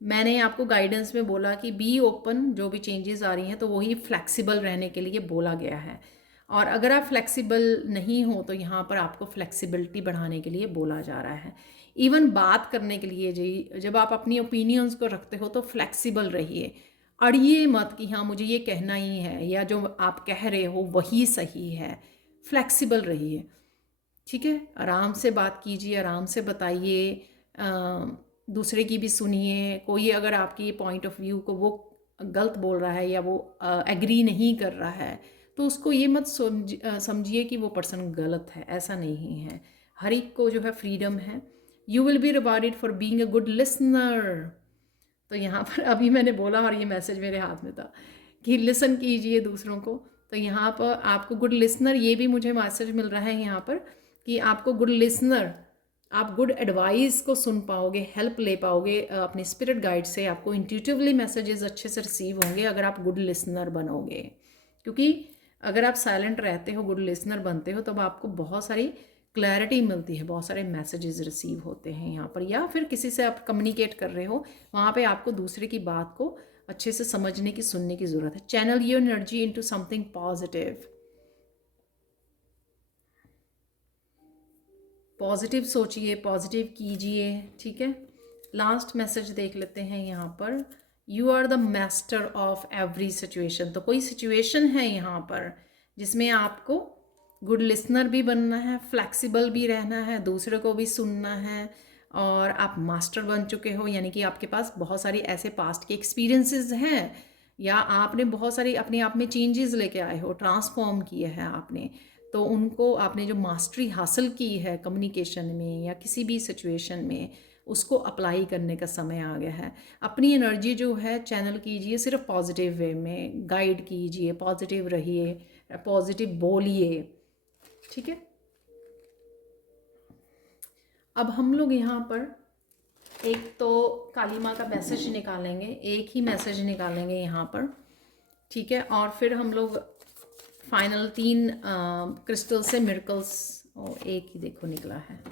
मैंने आपको गाइडेंस में बोला कि बी ओपन, जो भी चेंजेस आ रही हैं तो वही फ्लेक्सिबल रहने के लिए बोला गया है। और अगर आप फ्लेक्सिबल नहीं हो तो यहाँ पर आपको फ्लेक्सिबिलिटी बढ़ाने के लिए बोला जा रहा है। इवन बात करने के लिए जी, जब आप अपनी ओपिनियंस को रखते हो तो फ्लेक्सिबल रहिए, अड़िए मत कि हाँ मुझे ये कहना ही है या जो आप कह रहे हो वही सही है। फ्लेक्सिबल रहिए, ठीक है। आराम से बात कीजिए, आराम से बताइए, दूसरे की भी सुनिए। कोई अगर आपकी पॉइंट ऑफ व्यू को वो गलत बोल रहा है या वो एग्री नहीं कर रहा है तो उसको ये मत समझिए कि वो पर्सन गलत है, ऐसा नहीं है। हर एक को जो है फ्रीडम है। You will be rewarded for being a good listener. तो यहाँ पर अभी मैंने बोला और ये मैसेज मेरे हाथ में था कि लिसन कीजिए दूसरों को। तो यहाँ पर आपको गुड लिसनर, ये भी मुझे मैसेज मिल रहा है यहाँ पर कि आपको गुड लिसनर, आप गुड एडवाइस को सुन पाओगे, हेल्प ले पाओगे अपने स्पिरिट गाइड से। आपको इंट्यूटिवली मैसेजेस अच्छे से रिसीव होंगे अगर आप गुड लिसनर बनोगे। क्योंकि अगर आप साइलेंट रहते हो, गुड लिसनर बनते हो, तब आपको बहुत सारी क्लैरिटी मिलती है, बहुत सारे मैसेजेस रिसीव होते हैं यहाँ पर। या फिर किसी से आप कम्युनिकेट कर रहे हो, वहाँ पे आपको दूसरे की बात को अच्छे से समझने की, सुनने की ज़रूरत है। Channel your energy into something positive. Positive सोचिए, पॉजिटिव कीजिए, ठीक है। लास्ट मैसेज देख लेते हैं यहाँ पर। You are the master of every situation. तो कोई सिचुएशन है यहाँ पर जिसमें आपको गुड लिसनर भी बनना है, फ्लेक्सिबल भी रहना है, दूसरे को भी सुनना है, और आप मास्टर बन चुके हो। यानी कि आपके पास बहुत सारी ऐसे पास्ट के एक्सपीरियंसेस हैं, या आपने बहुत सारी अपने आप में चेंजेस लेके आए हो, ट्रांसफॉर्म किए हैं आपने। तो उनको आपने जो मास्टरी हासिल की है कम्युनिकेशन में या किसी भी सिचुएशन में, उसको अप्लाई करने का समय आ गया है। अपनी एनर्जी जो है चैनल कीजिए सिर्फ पॉजिटिव वे में, गाइड कीजिए, पॉजिटिव रहिए, पॉजिटिव बोलिए, ठीक है। अब हम लोग यहाँ पर एक तो काली माँ का मैसेज निकालेंगे, एक ही मैसेज निकालेंगे यहाँ पर, ठीक है। और फिर हम लोग फाइनल 3 क्रिस्टल से मिरेकल्स, और एक ही देखो निकला है।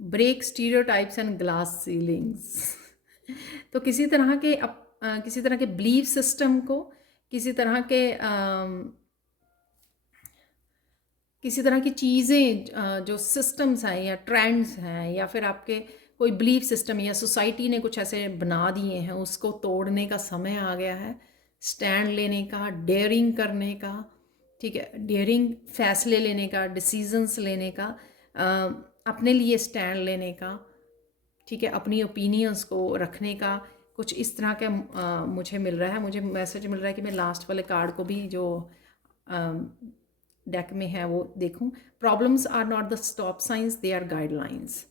Break stereotypes and glass ceilings. तो किसी तरह के बिलीफ सिस्टम को, किसी तरह की चीज़ें जो सिस्टम्स हैं या ट्रेंड्स हैं, या फिर आपके कोई बिलीफ सिस्टम या सोसाइटी ने कुछ ऐसे बना दिए हैं, उसको तोड़ने का समय आ गया है। स्टैंड लेने का, डेयरिंग करने का, ठीक है, डेयरिंग फैसले लेने का, डिसीजंस लेने का। अपने लिए स्टैंड लेने का, ठीक है, अपनी ओपिनियंस को रखने का, कुछ इस तरह का मुझे मिल रहा है। मुझे मैसेज मिल रहा है कि मैं लास्ट वाले कार्ड को भी जो डेक में है वो देखूं। Problems are not the stop signs, they are guidelines.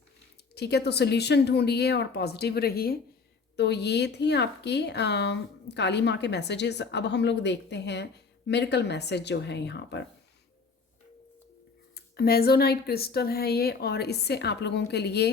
ठीक है, तो सोल्यूशन ढूंढिए और पॉजिटिव रहिए। तो ये थी आपकी काली माँ के मैसेजेस। अब हम लोग देखते हैं मिरेकल मैसेज जो है यहाँ पर। मेजोनाइट क्रिस्टल है ये, और इससे आप लोगों के लिए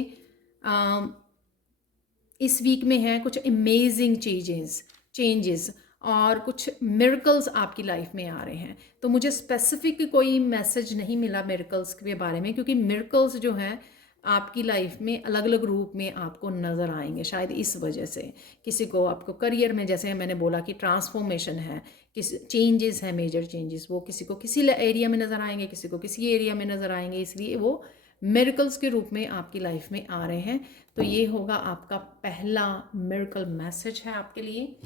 इस वीक में है कुछ अमेजिंग चेंजेस और कुछ मिरेकल्स आपकी लाइफ में आ रहे हैं। तो मुझे स्पेसिफिक कोई मैसेज नहीं मिला मिरेकल्स के बारे में, क्योंकि मिरेकल्स जो हैं आपकी लाइफ में अलग अलग रूप में आपको नज़र आएंगे। शायद इस वजह से किसी को आपको करियर में, जैसे मैंने बोला कि ट्रांसफॉर्मेशन है, किस चेंजेस है, मेजर चेंजेस, वो किसी को किसी एरिया में नज़र आएंगे, किसी को किसी एरिया में नज़र आएंगे, इसलिए वो मिरेकल्स के रूप में आपकी लाइफ में आ रहे हैं। तो ये होगा आपका पहला मिरेकल मैसेज है आपके लिए।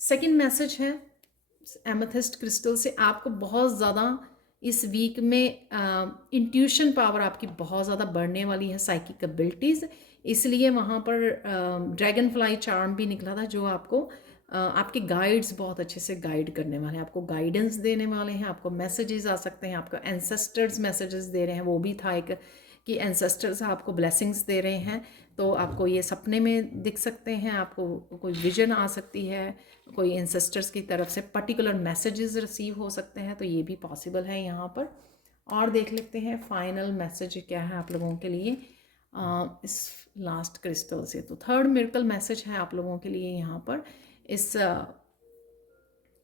सेकंड मैसेज है एमेथिस्ट क्रिस्टल से। आपको बहुत ज़्यादा इस वीक में इंट्यूशन पावर आपकी बहुत ज़्यादा बढ़ने वाली है, साइकिक एबिलिटीज़। इसलिए वहाँ पर ड्रैगन फ्लाई चार्म भी निकला था, जो आपको आपके गाइड्स बहुत अच्छे से गाइड करने वाले हैं, आपको गाइडेंस देने वाले हैं, आपको मैसेजेस आ सकते हैं, आपको एंसेस्टर्स मैसेजेस दे रहे हैं। वो भी था एक कि एंसेस्टर्स आपको ब्लेसिंग्स दे रहे हैं। तो आपको ये सपने में दिख सकते हैं, आपको कोई विजन आ सकती है, कोई एंसेस्टर्स की तरफ से पर्टिकुलर मैसेजेस रिसीव हो सकते हैं। तो ये भी पॉसिबल है यहाँ पर। और देख लेते हैं फाइनल मैसेज क्या है आप लोगों के लिए इस लास्ट क्रिस्टल से। तो थर्ड मिरेकल मैसेज है आप लोगों के लिए यहाँ पर इस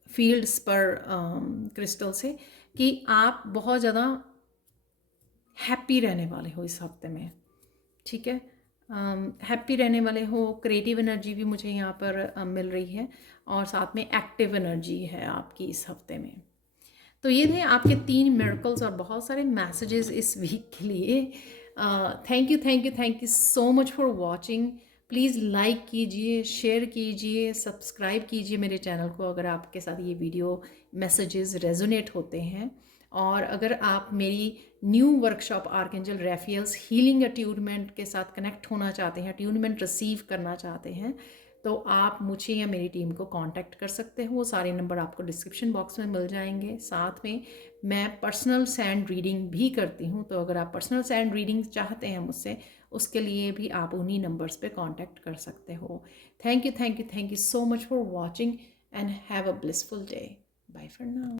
फील्ड्स पर क्रिस्टल से, कि आप बहुत ज़्यादा हैप्पी रहने वाले हो इस हफ्ते में। ठीक है, हैप्पी रहने वाले हो। क्रिएटिव एनर्जी भी मुझे यहाँ पर मिल रही है, और साथ में एक्टिव एनर्जी है आपकी इस हफ्ते में। तो ये थे आपके 3 मिरेकल्स और बहुत सारे मैसेजेस इस वीक के लिए। Thank you so much for watching. Please like कीजिए, शेयर कीजिए, सब्सक्राइब कीजिए मेरे चैनल को अगर आपके साथ ये वीडियो मैसेजेस रेजोनेट होते हैं। और अगर आप मेरी new workshop archangel Raphael's healing attunement के साथ कनेक्ट होना चाहते हैं, अट्यूनमेंट रिसीव करना चाहते हैं, तो आप मुझे या मेरी टीम को कांटेक्ट कर सकते हो। वो सारे नंबर आपको डिस्क्रिप्शन बॉक्स में मिल जाएंगे। साथ में मैं पर्सनल सैंड रीडिंग भी करती हूँ, तो अगर आप पर्सनल सैंड रीडिंग चाहते हैं मुझसे, उसके लिए भी आप उन्हीं नंबर्स पे कांटेक्ट कर सकते हो। Thank you so much for watching and have a blissful day. Bye for now.